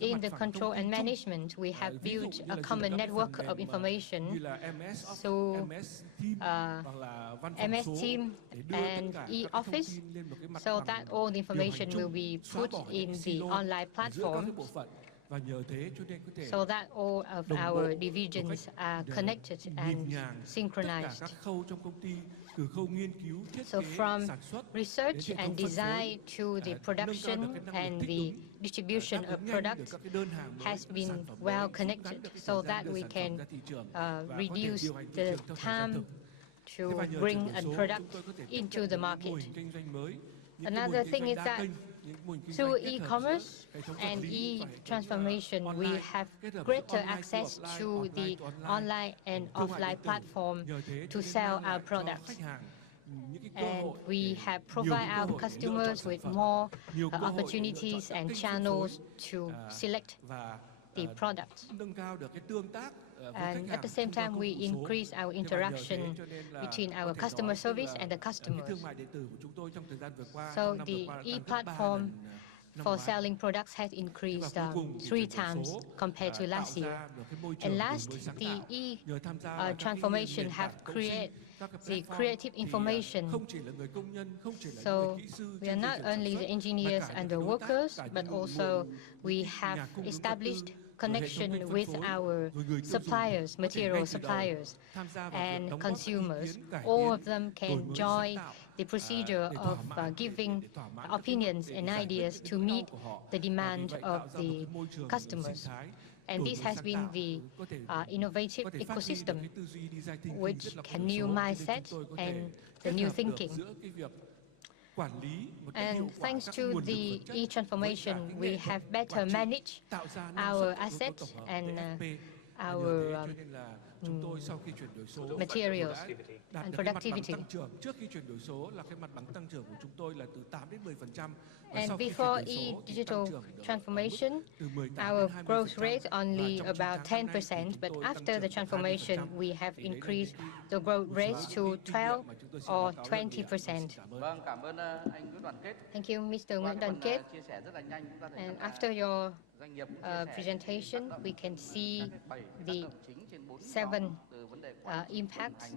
In the control and management, we have built a common network of information through MS Team and e-office, so that all the information will be put in the online platform, so that all of our divisions are connected and synchronized. So from research and design to the production and the distribution of products has been well connected, so that we can reduce the time to bring a product into the market. Another thing is that through e-commerce and e-transformation, we have greater access to the online and offline platform to sell our products. And we have provided our customers with more opportunities and channels to select the products. And at the same time, we increase our interaction between our customer service and the customers. So the e-platform for selling products has increased 3 times compared to last year. And last, the e-transformation have created the creative information. So we are not only the engineers and the workers, but also we have established connection with our suppliers, material suppliers, and consumers. All of them can join the procedure of giving opinions and ideas to meet the demand of the customers. And this has been the innovative ecosystem, which can new mindset and the new thinking. And thanks to the e-transformation, we have better managed our assets and our materials and productivity. And before e-digital transformation, our growth rate only about 10%, but after the transformation, we have increased the growth rate to 12 or 20%. Thank you, Mr. Nguyễn Đoàn Kết. And after your presentation, we can see the 7 impacts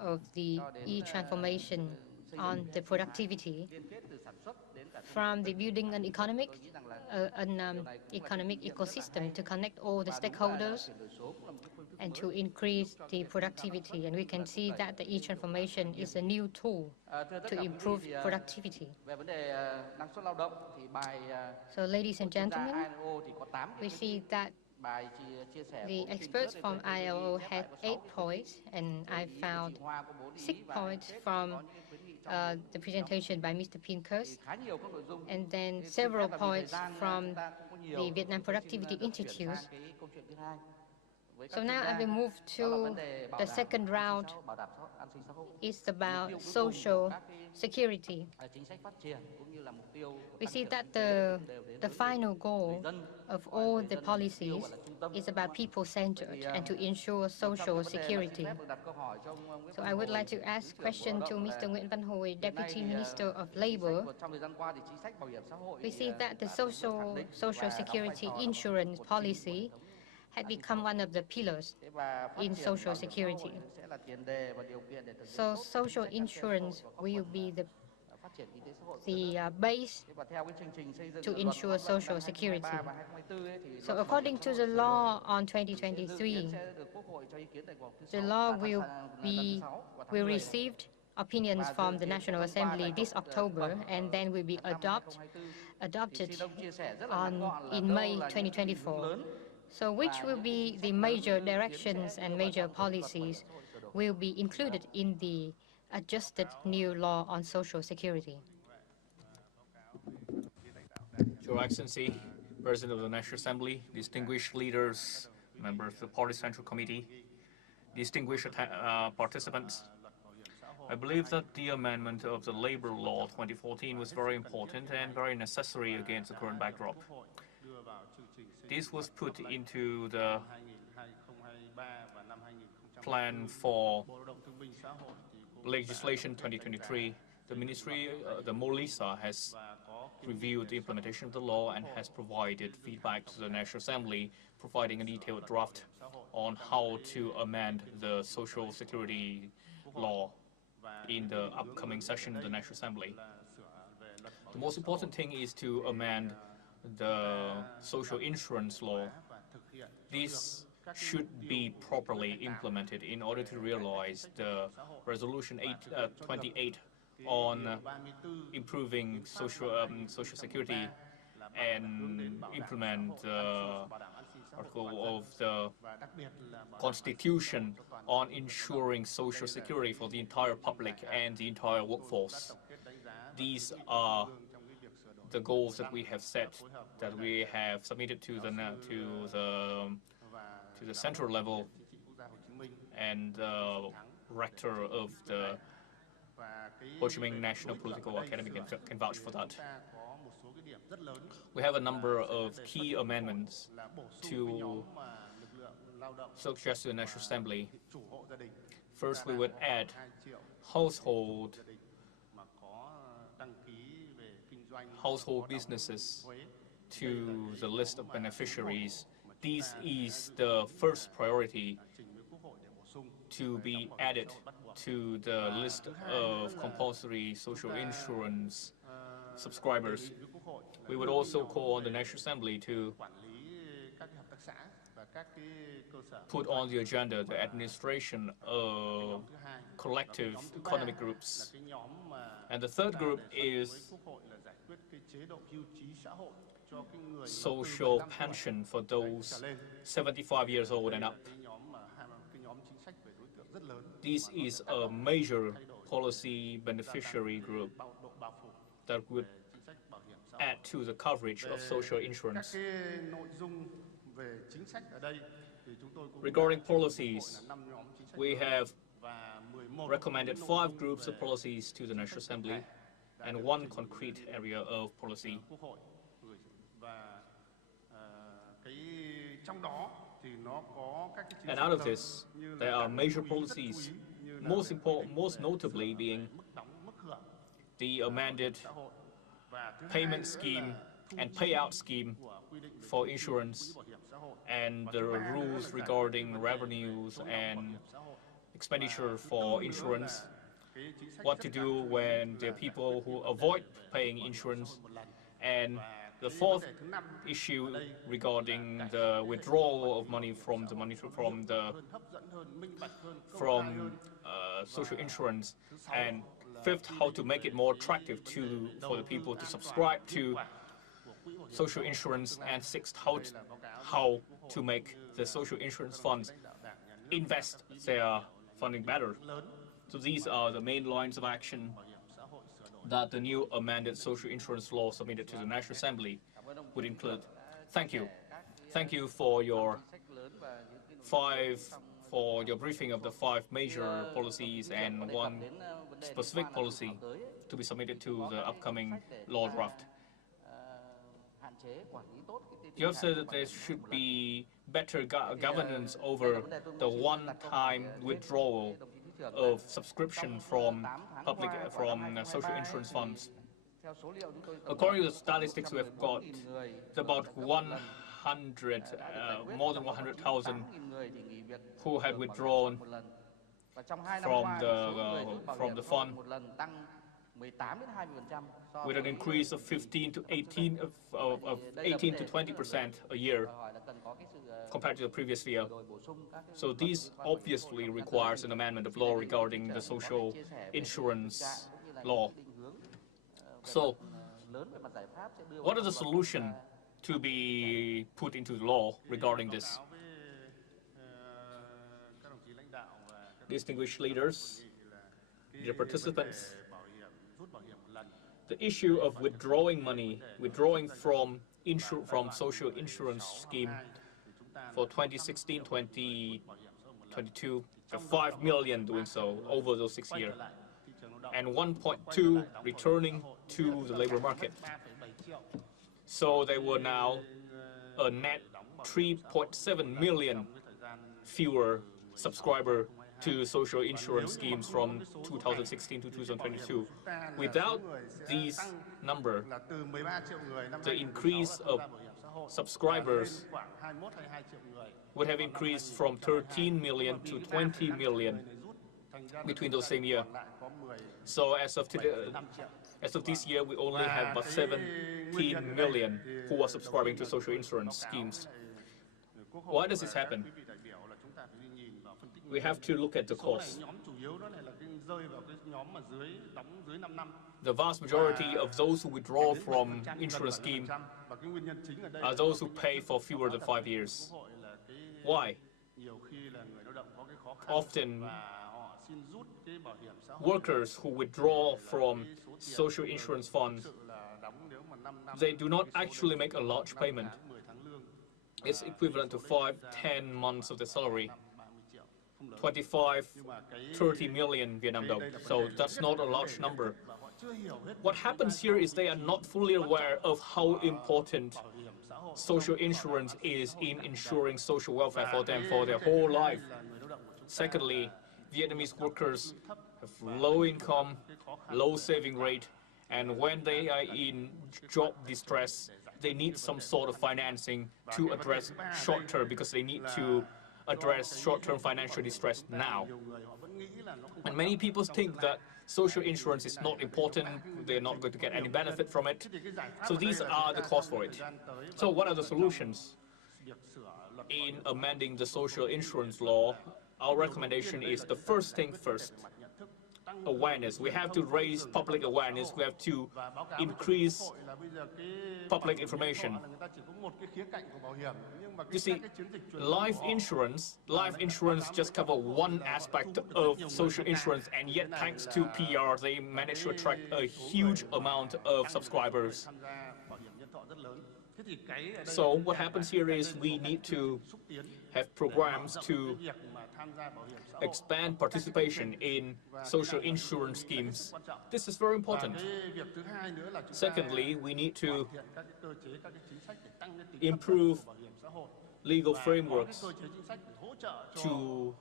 of the e-transformation on the productivity, from the building an economic ecosystem to connect all the stakeholders and to increase the productivity. And we can see that the e-transformation is a new tool to improve productivity. So, ladies and gentlemen, we see that the experts from ILO had 8 points, and I found 6 points from the presentation by Mr. Pinkus, and then several points from the Vietnam Productivity Institute. So now I will move to the second round. It's about social security. We see that the final goal of all the policies is about people-centered and to ensure social security. So I would like to ask a question to Mr. Nguyễn Văn Hồi, Deputy Minister of Labor. We see that the social security insurance policy had become one of the pillars in social security. So social insurance will be the base to ensure social security. So according to the law on 2023, the law will receive opinions from the National Assembly this October, and then will be adopted in May 2024. So which will be the major directions and major policies will be included in the adjusted new law on social security? Your Excellency, President of the National Assembly, distinguished leaders, members of the Party Central Committee, distinguished participants, I believe that the amendment of the Labor Law 2014 was very important and very necessary against the current backdrop. This was put into the plan for legislation 2023. The ministry, the MOLISA, has reviewed the implementation of the law and has provided feedback to the National Assembly, providing a detailed draft on how to amend the social security law in the upcoming session of the National Assembly. The most important thing is to amend the social insurance law. This should be properly implemented in order to realize the Resolution 28 on improving social security and implement article of the Constitution on ensuring social security for the entire public and the entire workforce. These are the goals that we have set, that we have submitted to the central level, and the rector of the Ho Chi Minh National Political Academy can vouch for that. We have a number of key amendments to suggest to the National Assembly. First, we would add household businesses to the list of beneficiaries. This is the first priority to be added to the list of compulsory social insurance subscribers. We would also call on the National Assembly to put on the agenda the administration of collective economic groups. And the third group is social pension for those 75 years old and up. This is a major policy beneficiary group that would add to the coverage of social insurance. Regarding policies, we have recommended 5 groups of policies to the National Assembly and 1 concrete area of policy. And out of this, there are major policies, most notably being the amended payment scheme and payout scheme for insurance, and the rules regarding revenues and expenditure for insurance, what to do when there are people who avoid paying insurance, and the 4th issue regarding the withdrawal of money from social insurance, and 5th, how to make it more attractive for the people to subscribe to social insurance, and 6th, how to make the social insurance funds invest their funding better. So these are the main lines of action that the new amended social insurance law submitted to the National Assembly would include. Thank you. Thank you for your briefing of the 5 major policies and 1 specific policy to be submitted to the upcoming law draft. You have said that there should be better governance over the one-time withdrawal of subscription from social insurance funds. According to the statistics we have got, about more than 100,000 who had withdrawn from the fund, with an increase of 18 to 20% a year compared to the previous year. So this obviously requires an amendment of law regarding the social insurance law. So what is the solution to be put into law regarding this? Distinguished leaders, dear participants, the issue of withdrawing money, from social insurance scheme for 2016-2022, 5 million doing so over those 6 years, and 1.2 returning to the labor market. So there were now a net 3.7 million fewer subscribers to social insurance schemes from 2016 to 2022. Without these numbers, the increase of subscribers would have increased from 13 million to 20 million between those same years. So as of this year, we only have about 17 million who are subscribing to social insurance schemes. Why does this happen? We have to look at the cause. The vast majority of those who withdraw from insurance scheme are those who pay for fewer than 5 years. Why? Often, workers who withdraw from social insurance funds, they do not actually make a large payment. It's equivalent to 5-10 months of the salary, 25-30 million Vietnam dong. So that's not a large number. What happens here is they are not fully aware of how important social insurance is in ensuring social welfare for them for their whole life. Secondly, Vietnamese workers have low income, low saving rate, and when they are in job distress, they need some sort of financing to address short-term, because they need to address short-term financial distress now. And many people think that social insurance is not important, they're not going to get any benefit from it. So these are the cause for it. So what are the solutions? In amending the social insurance law, our recommendation is the first thing first. Awareness. We have to raise public awareness. We have to increase public information. You see, life insurance just covers one aspect of social insurance, and yet thanks to PR, they managed to attract a huge amount of subscribers. So what happens here is we need to have programs to expand participation in social insurance schemes. This is very important. Secondly, we need to improve legal frameworks to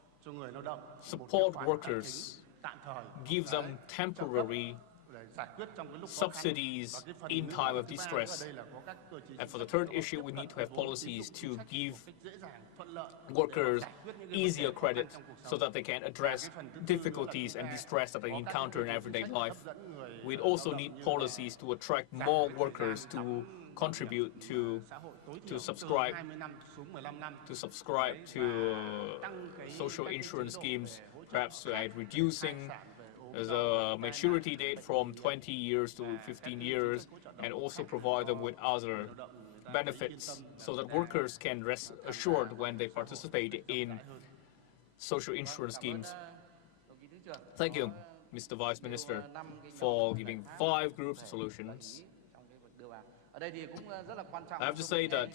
support workers, give them temporary subsidies in time of distress. And for the third issue, we need to have policies to give workers easier credit so that they can address difficulties and distress that they encounter in everyday life. We also need policies to attract more workers to contribute to subscribe to social insurance schemes, perhaps by reducing the maturity date from 20 years to 15 years, and also provide them with other benefits so that workers can rest assured when they participate in social insurance schemes. Thank you, Mr. Vice Minister, for giving 5 groups of solutions. I have to say that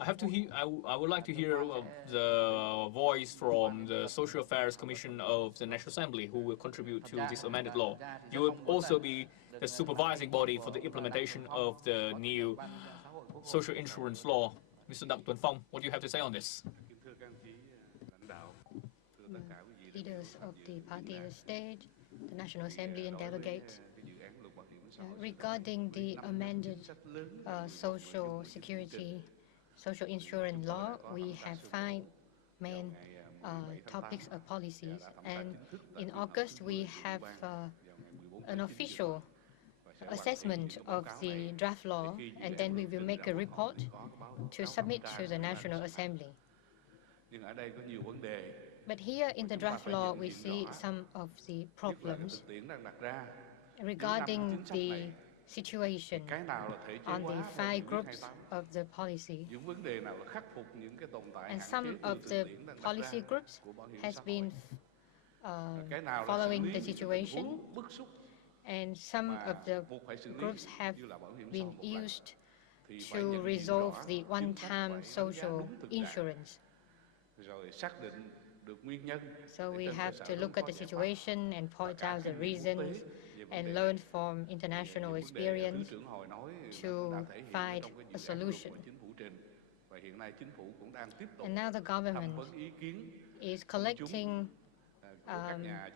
I would like to hear the voice from the Social Affairs Commission of the National Assembly, who will contribute to this amended law. You will also be the supervising body for the implementation of the new social insurance law. Mr. Đặng Tuấn Phong, what do you have to say on this? Leaders of the party, the state, the National Assembly and delegates, regarding the amended social insurance law, we have 5 main topics of policies, and in August we have an official assessment of the draft law, and then we will make a report to submit to the National Assembly. But here in the draft law, we see some of the problems regarding the situation on the 5 groups of the policy. And some of the policy groups has been following the situation, and some of the groups have been used to resolve the one-time social insurance. So we have to look at the situation and point out the reasons and learn from international experience to find a solution. And now the government is collecting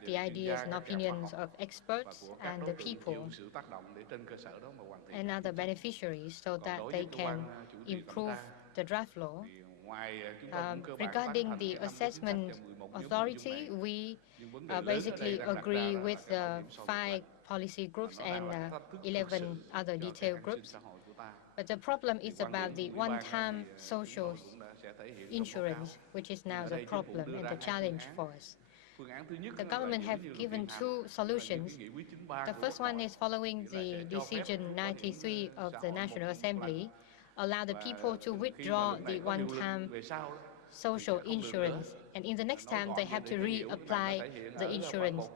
the ideas and opinions of experts and the people and other beneficiaries so that they can improve the draft law. Regarding the assessment authority, we basically agree with the 5 policy groups and 11 other detailed groups. But the problem is about the one-time social insurance, which is now the problem and the challenge for us. The government have given two solutions. The first one is following the decision 93 of the National Assembly, allow the people to withdraw the one-time social insurance, and in the next time they have to reapply the insurance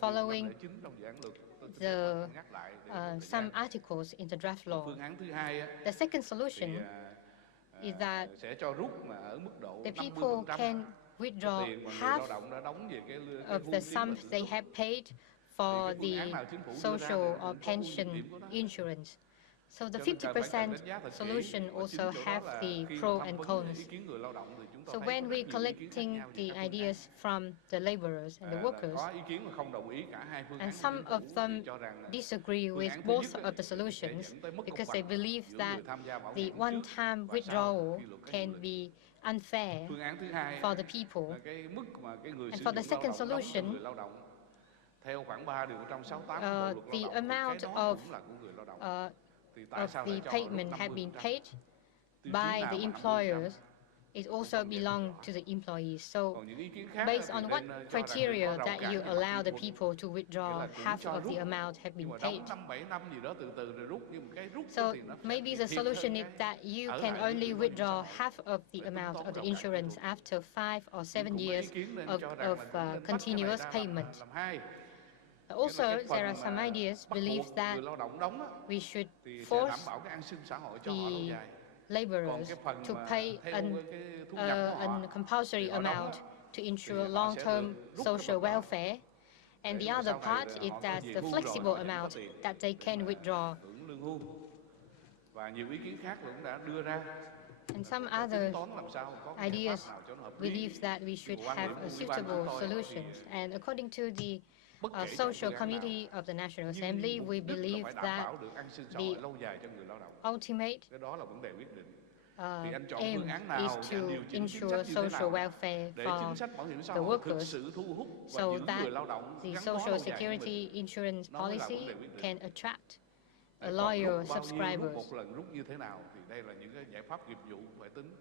following some articles in the draft law. The second solution is that the people can withdraw half of the sums they have paid for the social or pension insurance. So the 50% solution also have the pros and cons. So when we're collecting the ideas from the laborers and the workers, and some of them disagree with both of the solutions because they believe that the one-time withdrawal can be unfair for the people. And for the second solution, the amount of the payment have been paid by the employers, it also belongs to the employees. So based on what criteria that you allow the people to withdraw half of the amount have been paid. So maybe the solution is that you can only withdraw half of the amount of the insurance after 5 or 7 years of continuous payment. Also, there are some ideas believe that we should force the laborers to pay a compulsory amount to ensure long-term social welfare, and the other part is that the flexible amount that they can withdraw. And some other ideas believe that we should have suitable solutions, and according to the Social Committee of the National Assembly, we believe that the ultimate aim is to ensure social welfare for the workers so that the social security insurance policy can attract loyal subscribers.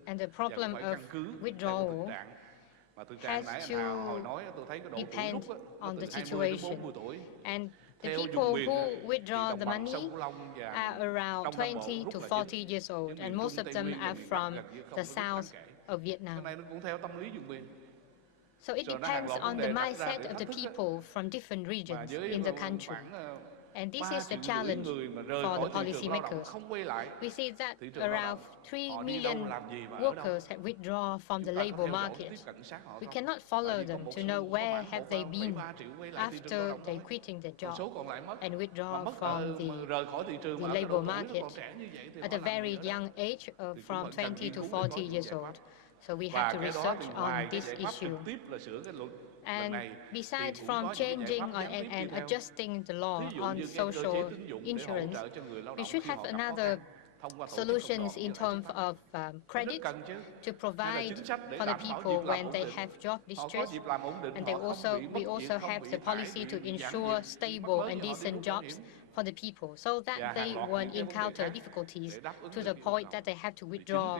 And the problem of withdrawal has to depend on the situation. And the people who withdraw the money are around 20 to 40 years old, and most of them are from the south of Vietnam. So it depends on the mindset of the people from different regions in the country. And this is the challenge for the policymakers. We see that around 3 million workers have withdrawn from the labor market. We cannot follow them to know where have they been after they quitting their job and withdraw from the labor market at a very young age, from 20 to 40 years old. So we have to research on this issue. And besides from changing and adjusting the law on social insurance, we should have another solutions in terms of credit to provide for the people when they have job distress. And we also have the policy to ensure stable and decent jobs for the people so that they won't encounter difficulties to the point that they have to withdraw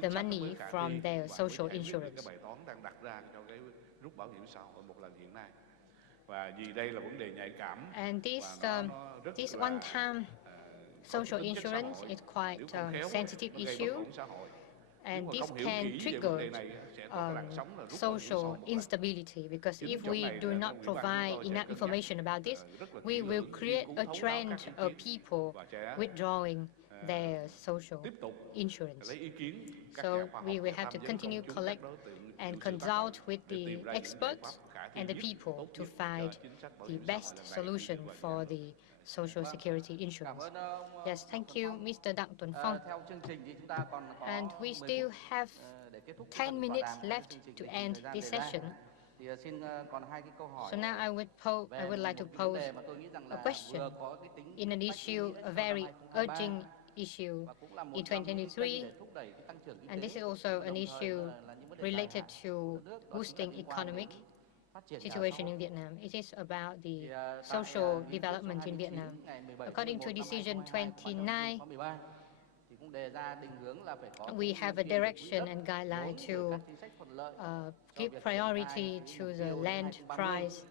the money from their social insurance. And this one-time social insurance is quite a sensitive issue, and this can trigger social instability, because if we do not provide enough information about this, we will create a trend of people withdrawing their social insurance. So we will have to continue to collect and consult with the experts and the people to find the best solution for the social security insurance. Yes, thank you, Mr. Đặng Tuấn Phong. And we still have 10 minutes left to end this session. So now I would like to pose a question in an issue, a very urgent issue in 2023, and this is also an issue related to boosting economic situation in Vietnam. It is about the social development in Vietnam. According to Decision 29, We have a direction and guideline to give priority to the land price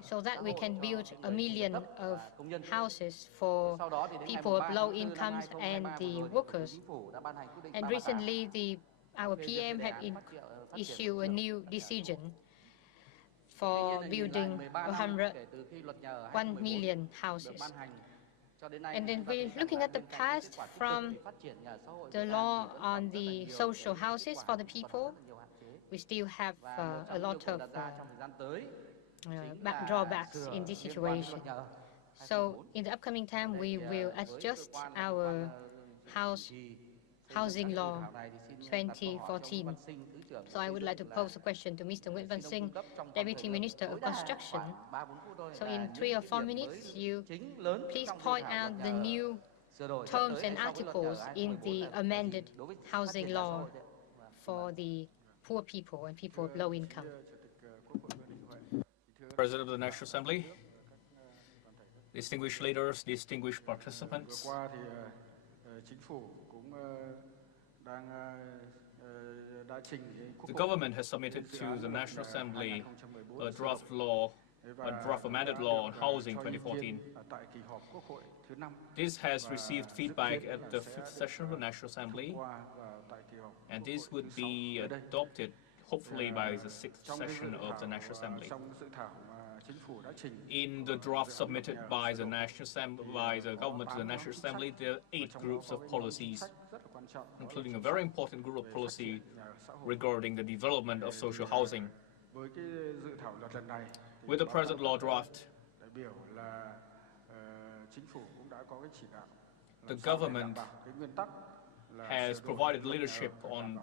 so that we can build 1 million of houses for people of low incomes and the workers. And recently, our PM had issued a new decision for building 1 million houses. And then we're looking at the past from the law on the social houses for the people. We still have a lot of drawbacks in this situation. So in the upcoming time, we will adjust our housing law 2014. So I would like to pose a question to Mr. Nguyễn Văn Sinh, Deputy Minister of Construction. So in 3 or 4 minutes, you please point out the new terms and articles in the amended housing law for the poor people and people of low income. President of the National Assembly, distinguished leaders, distinguished participants. The government has submitted to the National Assembly a draft amended law on housing 2014. This has received feedback at the 5th session of the National Assembly, and this would be adopted hopefully by the 6th session of the National Assembly. In the draft submitted by the government to the National Assembly, there are 8 groups of policies, including a very important group of policy regarding the development of social housing. With the present law draft, the government has provided leadership on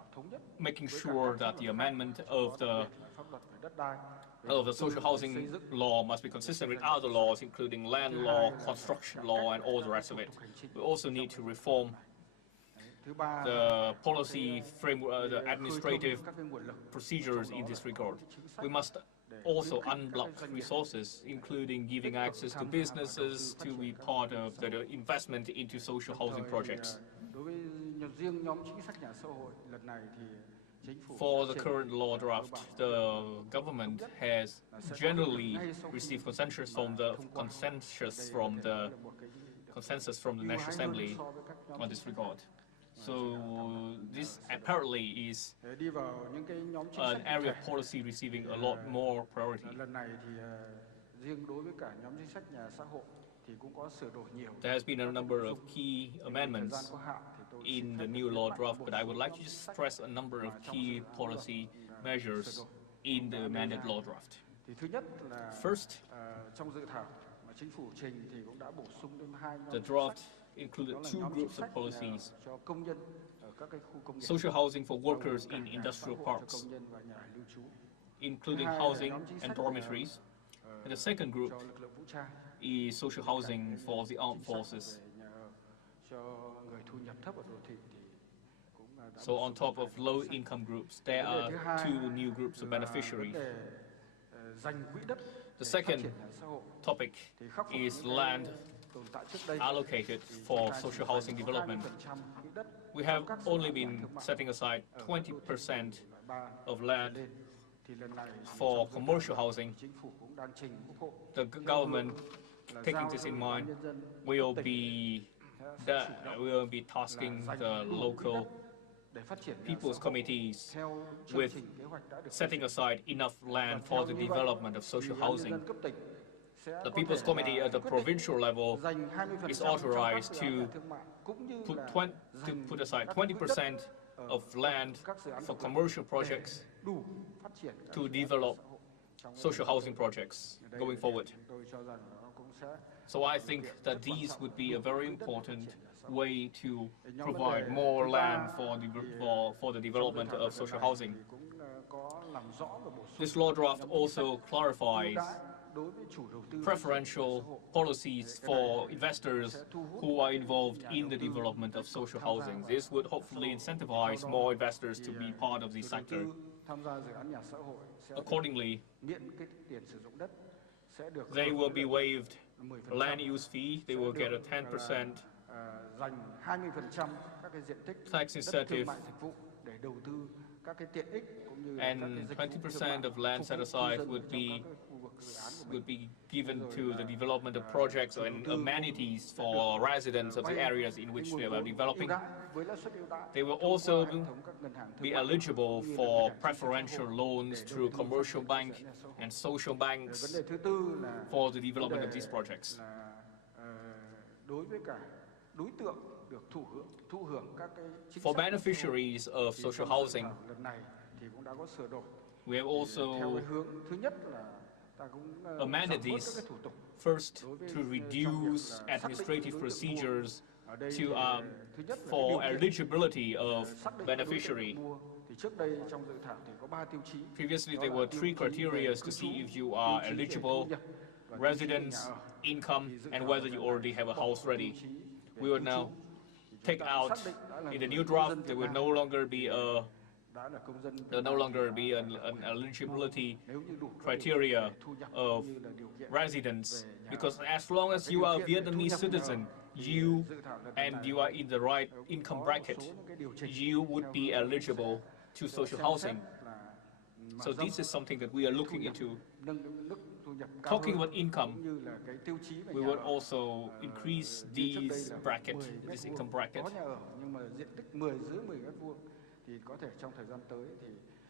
making sure that the amendment of the social housing law must be consistent with other laws, including land law, construction law, and all the rest of it. We also need to reform the policy framework, the administrative procedures in this regard. We must also unblock resources, including giving access to businesses to be part of the investment into social housing projects. For the current law draft, the government has generally received consensus from the National Assembly on this regard. So this apparently is an area of policy receiving a lot more priority. There has been a number of key amendments in the new law draft, but I would like to just stress a number of key policy measures in the amended law draft. First, the draft included 2 groups of policies: social housing for workers in industrial parks, including housing and dormitories. And the second group is social housing for the armed forces. So on top of low-income groups, there are 2 new groups of beneficiaries. The second topic is land allocated for social housing development. We have only been setting aside 20% of land for commercial housing. The government, taking this in mind, will be tasking the local people's committees with setting aside enough land for the development of social housing. The People's Committee at the provincial level is authorized to put aside 20% of land for commercial projects to develop social housing projects going forward. So I think that these would be a very important way to provide more land for the development of social housing. This law draft also clarifies preferential policies for investors who are involved in the development of social housing. This would hopefully incentivize more investors to be part of this sector. Accordingly, they will be waived land use fee. They will get a 10% dành 20% các cái diện tích tax đất thương incentive mại dịch vụ để đầu tư các cái tiện ích cũng như and các cái dịch vụ thương 20% mại of land set phục vụ aside cư dân would trong be các cái khu vực dự án của mình. given to the development of projects and amenities for residents of the areas in which they were developing. Với lãi suất ưu đãi, They will thông also qua hệ thống các ngân hàng thương be mại, eligible cũng như là for ngân hàng chính sách preferential xã hội loans để through đầu tư commercial phát bank triển nhà xã hội. and social Vấn banks đề thứ tư là for the development vấn of these đề projects. là, đối với cả đối tượng được thụ hưởng các cái chính For sách beneficiaries of thì social trong dự housing, thảo lần này thì cũng đã có sửa đổi. we have Theo also cái hướng thứ nhất là ta cũng amended giảm bớt các these. cái thủ tục. First, Đối với, to trong việc reduce là xác định administrative đối tượng mua. procedures Ở đây to thì, thứ nhất là cái for điều kiện, eligibility of xác định đối tượng beneficiary. mua. Thì trước đây trong dự thảo thì có 3 tiêu chí. Previously, Đó there là were tiêu 3 chí criteria về to cư see trú, if you tiêu are chí về eligible, thu nhập và tiêu chí về residence, nhà ở. income, Thì dự and thảo whether lần you này already have a bỏ house tiêu ready. chí về We will cư now trú. Thì chúng take ta out, xác định đã là in the người new công draft, dân there Việt will Nam. no longer be a Đã là công dân Việt there will no Nam longer thì be đã an phải eligibility nếu như đủ các điều criteria kiện về thu nhập of cũng như là điều kiện residence, về nhà because ở. as long as Cái you điều are a kiện về thu Vietnamese nhập nhà ở citizen, thì you dự thảo lần and này you are in the right cũng income có bracket, một số những cái điều chỉnh you would theo be hướng eligible to sẽ social xem housing. xét là mở So rộng this is something that we are looking thu nhập, into. nâng cái mức thu nhập cao Talking hơn, about income, cũng như là cái tiêu chí về we nhà would ở. also increase Như trước đây these là bracket, 10 this mét income vuông bracket. có nhà ở nhưng mà diện tích dưới 10 mét vuông thì có thể trong thời gian tới thì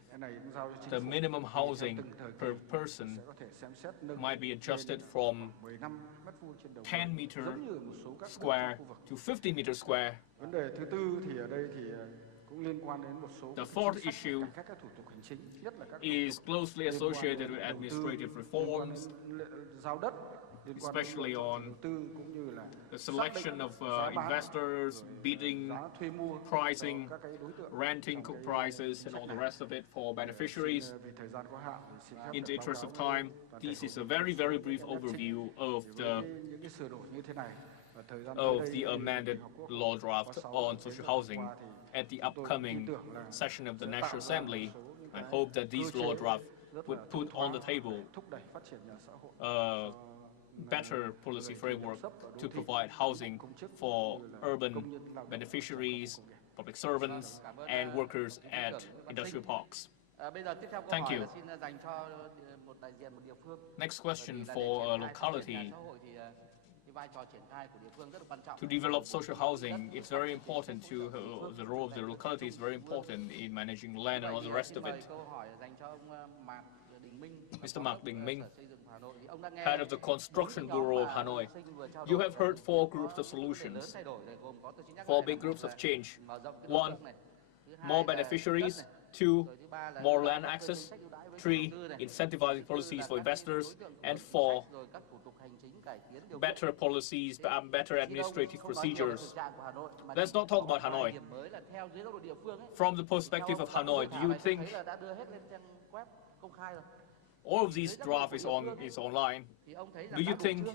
cái này cũng giao cho chính The phủ. minimum Thì theo housing từng thời per kỳ person sẽ có thể xem xét nâng might be lên adjusted from 15 mét vuông trên đầu 10 người, meter giống như ở một số các nước square trong khu vực. to 50 meter square. Vấn đề thứ tư thì ở đây thì cũng liên quan đến một số The các fourth chính sách issue cải cách các thủ tục hành chính, nhất là các thủ is tục closely liên quan associated đến with đầu tư, administrative liên quan reforms, đến giao đất, liên quan đến especially lựa chọn on đầu tư cũng như là the xác selection định of giá bán, investors, rồi bidding, giá thuê mua pricing, cho các cái đối tượng renting trong cái prices, and all the này. rest of it for beneficiaries. Vì thời gian có hạn thì xin phép In the được interest báo of cáo time, toàn thể this hội is a nghị very, very brief các chính overview of thì với the những cái sửa đổi như thế này và thời gian of tới the đây thì amended Liên Hợp Quốc law có draft 6 on cái social giai housing đoạn qua thì at the chúng tôi upcoming tin tưởng là session of the sẽ National tạo ra một Assembly. số những I cái hope that cơ these chế law drafts rất would là put thông on the thoáng table để thúc đẩy phát triển nhà xã hội. better policy framework to provide housing for urban beneficiaries, public servants, and workers at industrial parks. Bây giờ tiếp theo câu Thank hỏi you. là xin dành cho một đại diện một địa phương. Next question Bởi vì là for a để triển khai phát triển locality. nhà xã hội thì cái vai trò triển khai của địa phương rất là quan trọng. To develop social housing, it's very important to the role of the locality is very important in managing land and all the rest of it. Câu hỏi dành cho ông Mạc Đình Minh. Mr. Mạc Đình Minh, Xây dựng Hà Nội. Thì ông đã nghe head of the Construction Bureau of Hanoi. You have heard 4 groups of solutions, 4 big groups of change. 1, more beneficiaries. 2, more land access. 3, incentivizing policies for investors. And 4, better policies, better administrative procedures. Let's not talk about Hanoi. From the perspective of Hanoi, do you think all of these draft is online? Do you think,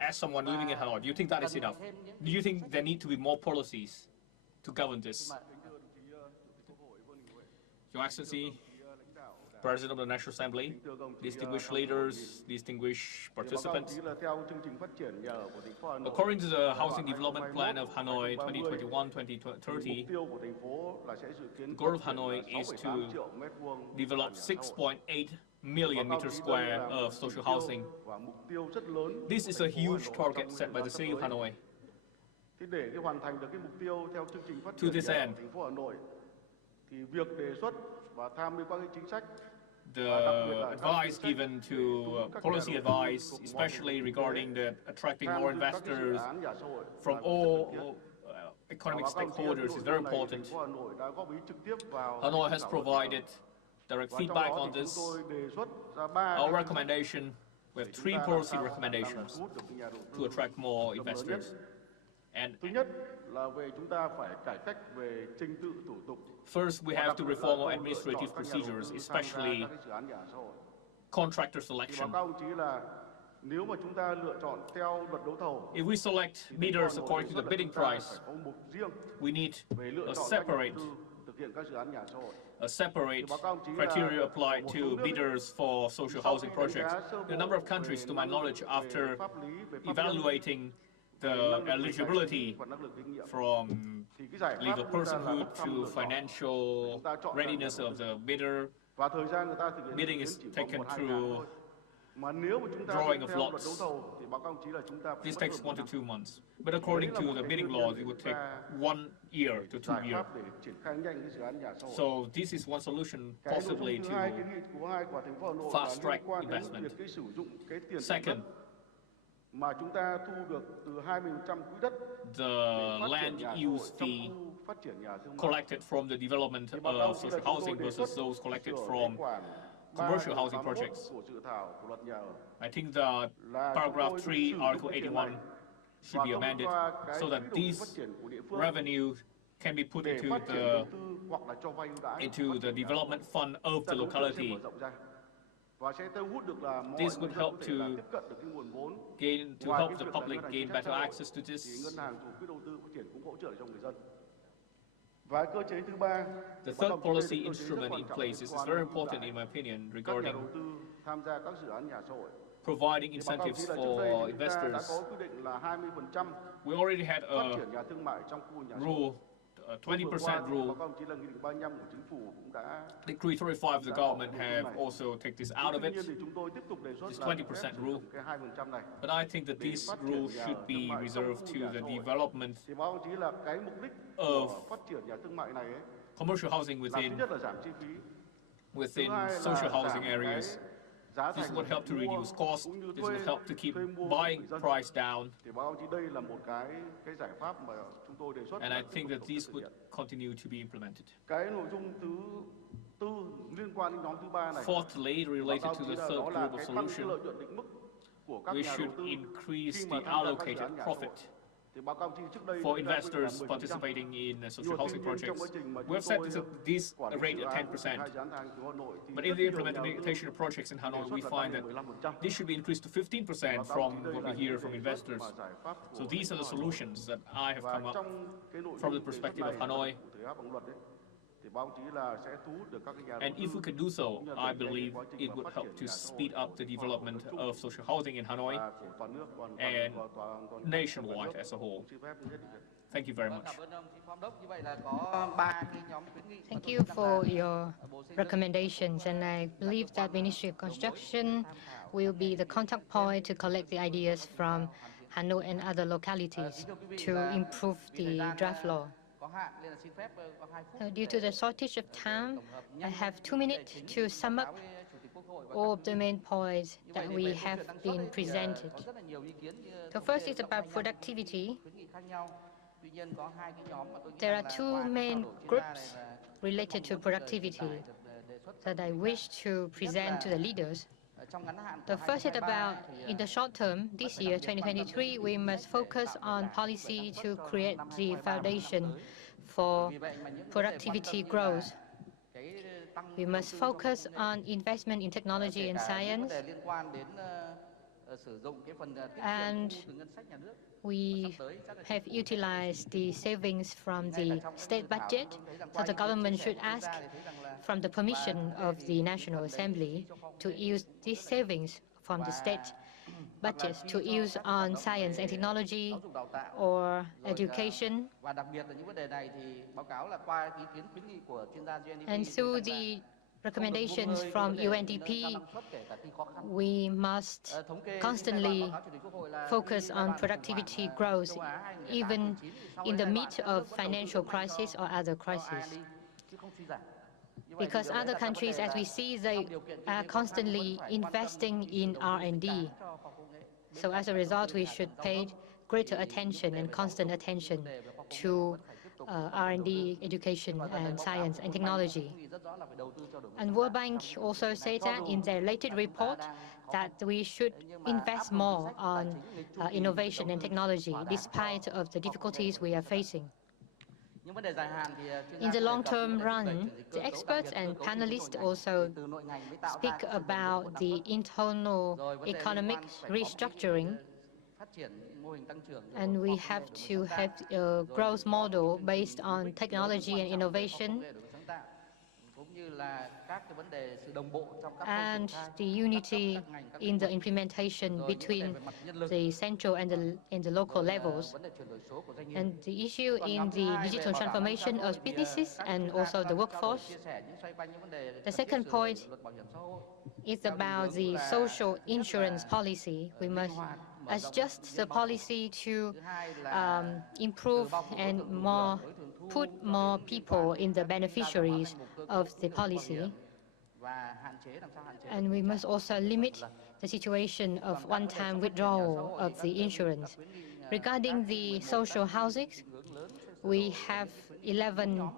as someone living in Hanoi, do you think that is enough? Do you think there need to be more policies to govern this? Your Excellency, President of the National Assembly, distinguished leaders, distinguished participants. According to the Housing Development Plan of Hanoi 2021-2030, the goal of Hanoi is to develop 6.8 million meters square of social housing. This is a huge target set by the city of Hanoi. To this end, the advice given to policy advice, especially regarding the attracting more investors from all economic stakeholders, is very important. Hanoi has provided direct feedback on this. Our recommendation, we have 3 policy recommendations to attract more investors. And first, we have to reform our administrative procedures, especially contractor selection. If we select bidders according to the bidding price, we need a separate criteria applied to bidders for social housing projects. In a number of countries, to my knowledge, after evaluating the eligibility from legal personhood to financial readiness of the bidder. Bidding is taken through drawing of lots. This takes 1 to 2 months. But according to the bidding laws, it would take 1 year to 2 years. So this is one solution possibly to fast-track investment. Second, the land use fee collected from the development of social housing versus those collected from commercial housing projects. I think the paragraph 3, Article 81 should be amended so that this revenue can be put into the development fund of the locality. This would help to help the public gain better access to this. The third policy instrument in place is very important, in my opinion, regarding providing incentives for investors. We already had a rule, a 20% rule. Decree 35 of the government have also taken this out of it, this 20% rule. But I think that this rule should be reserved to the development of commercial housing within social housing areas. This would help to reduce costs. This would help to keep buying price down. And I think that this would continue to be implemented. Fourthly, related to the third group of solution, we should increase the allocated profit for investors participating in social housing projects. We have set this rate at 10%, but in the implementation of projects in Hanoi, we find that this should be increased to 15% from what we hear from investors. So these are the solutions that I have come up from the perspective of Hanoi. And if we could do so, I believe it would help to speed up the development of social housing in Hanoi and nationwide as a whole. Thank you very much. Thank you for your recommendations, and I believe that Ministry of Construction will be the contact point to collect the ideas from Hanoi and other localities to improve the draft law. Due to the shortage of time, I have 2 minutes to sum up all of the main points that we have been presented. So first is about productivity. There are 2 main groups related to productivity that I wish to present to the leaders. The first is about, in the short term, this year, 2023, we must focus on policy to create the foundation for productivity growth. We must focus on investment in technology and science, and we have utilized the savings from the state budget, so the government should ask from the permission of the National Assembly to use these savings from the state budgets to use on science and technology or education. And through the recommendations from UNDP, we must constantly focus on productivity growth, even in the midst of financial crisis or other crises. Because other countries, as we see, they are constantly investing in R&D. So as a result, we should pay greater attention and constant attention to R&D, education, and science and technology. And World Bank also said that in their latest report that we should invest more on innovation and technology, despite of the difficulties we are facing. In the long-term run, the experts and panelists also speak about the internal economic restructuring, and we have to have a growth model based on technology and innovation, and the unity in the implementation between the central and the local levels, and the issue in the digital transformation of businesses and also the workforce. The second point is about the social insurance policy. We must adjust the policy to improve and put more people in the beneficiaries of the policy. And we must also limit the situation of one-time withdrawal of the insurance. Regarding the social housing, we have 11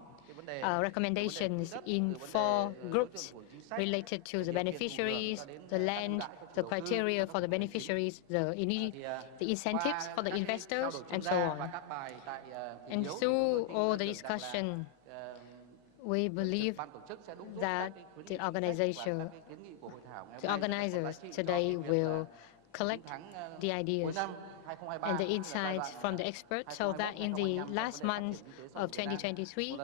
recommendations in 4 groups related to the beneficiaries, the land, the criteria for the beneficiaries, the incentives for the investors, and so on. And through all the discussion, we believe that the organizers today will collect the ideas and the insights from the experts, so that in the last month of 2023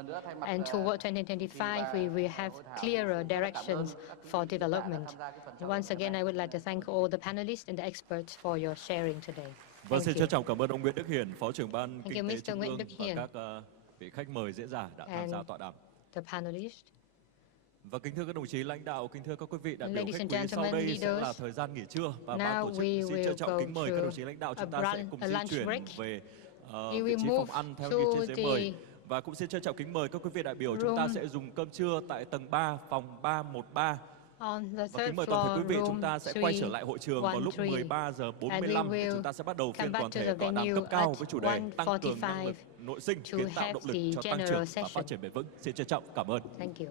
and toward 2025, we will have clearer directions for development. And once again, I would like to thank all the panelists and the experts for your sharing today. Vâng, xin trân trọng cảm ơn ông Nguyễn Đức Hiển, Phó trưởng ban Kinh tế Mr. Trung ương Hiển. và các vị khách mời diễn giả đã tham gia tọa đàm. The panelists. Và kính thưa các đồng chí lãnh đạo, kính thưa các quý vị đại biểu Ladies khách and quý, sau đây gentlemen, sẽ là leaders, thời gian nghỉ trưa và now ban tổ chức we xin will trân trọng go kính mời to các đồng chí lãnh đạo chúng ta sẽ cùng di lunch chuyển break. về We vị will trí move phòng ăn theo to như trên giấy the mời. Và cũng xin trân trọng kính mời các quý vị đại biểu chúng ta room sẽ dùng cơm trưa tại tầng 3, phòng 313. on the Và kính third mời toàn thể quý floor, vị room chúng ta sẽ quay trở lại hội trường vào lúc 13 giờ 45 và chúng ta sẽ bắt đầu phiên toàn thể tọa đàm cấp cao với chủ đề tăng cường năng lực nội sinh, kiến tạo động lực cho tăng trưởng và phát triển bền vững. Xin trân trọng cảm ơn. Thank you.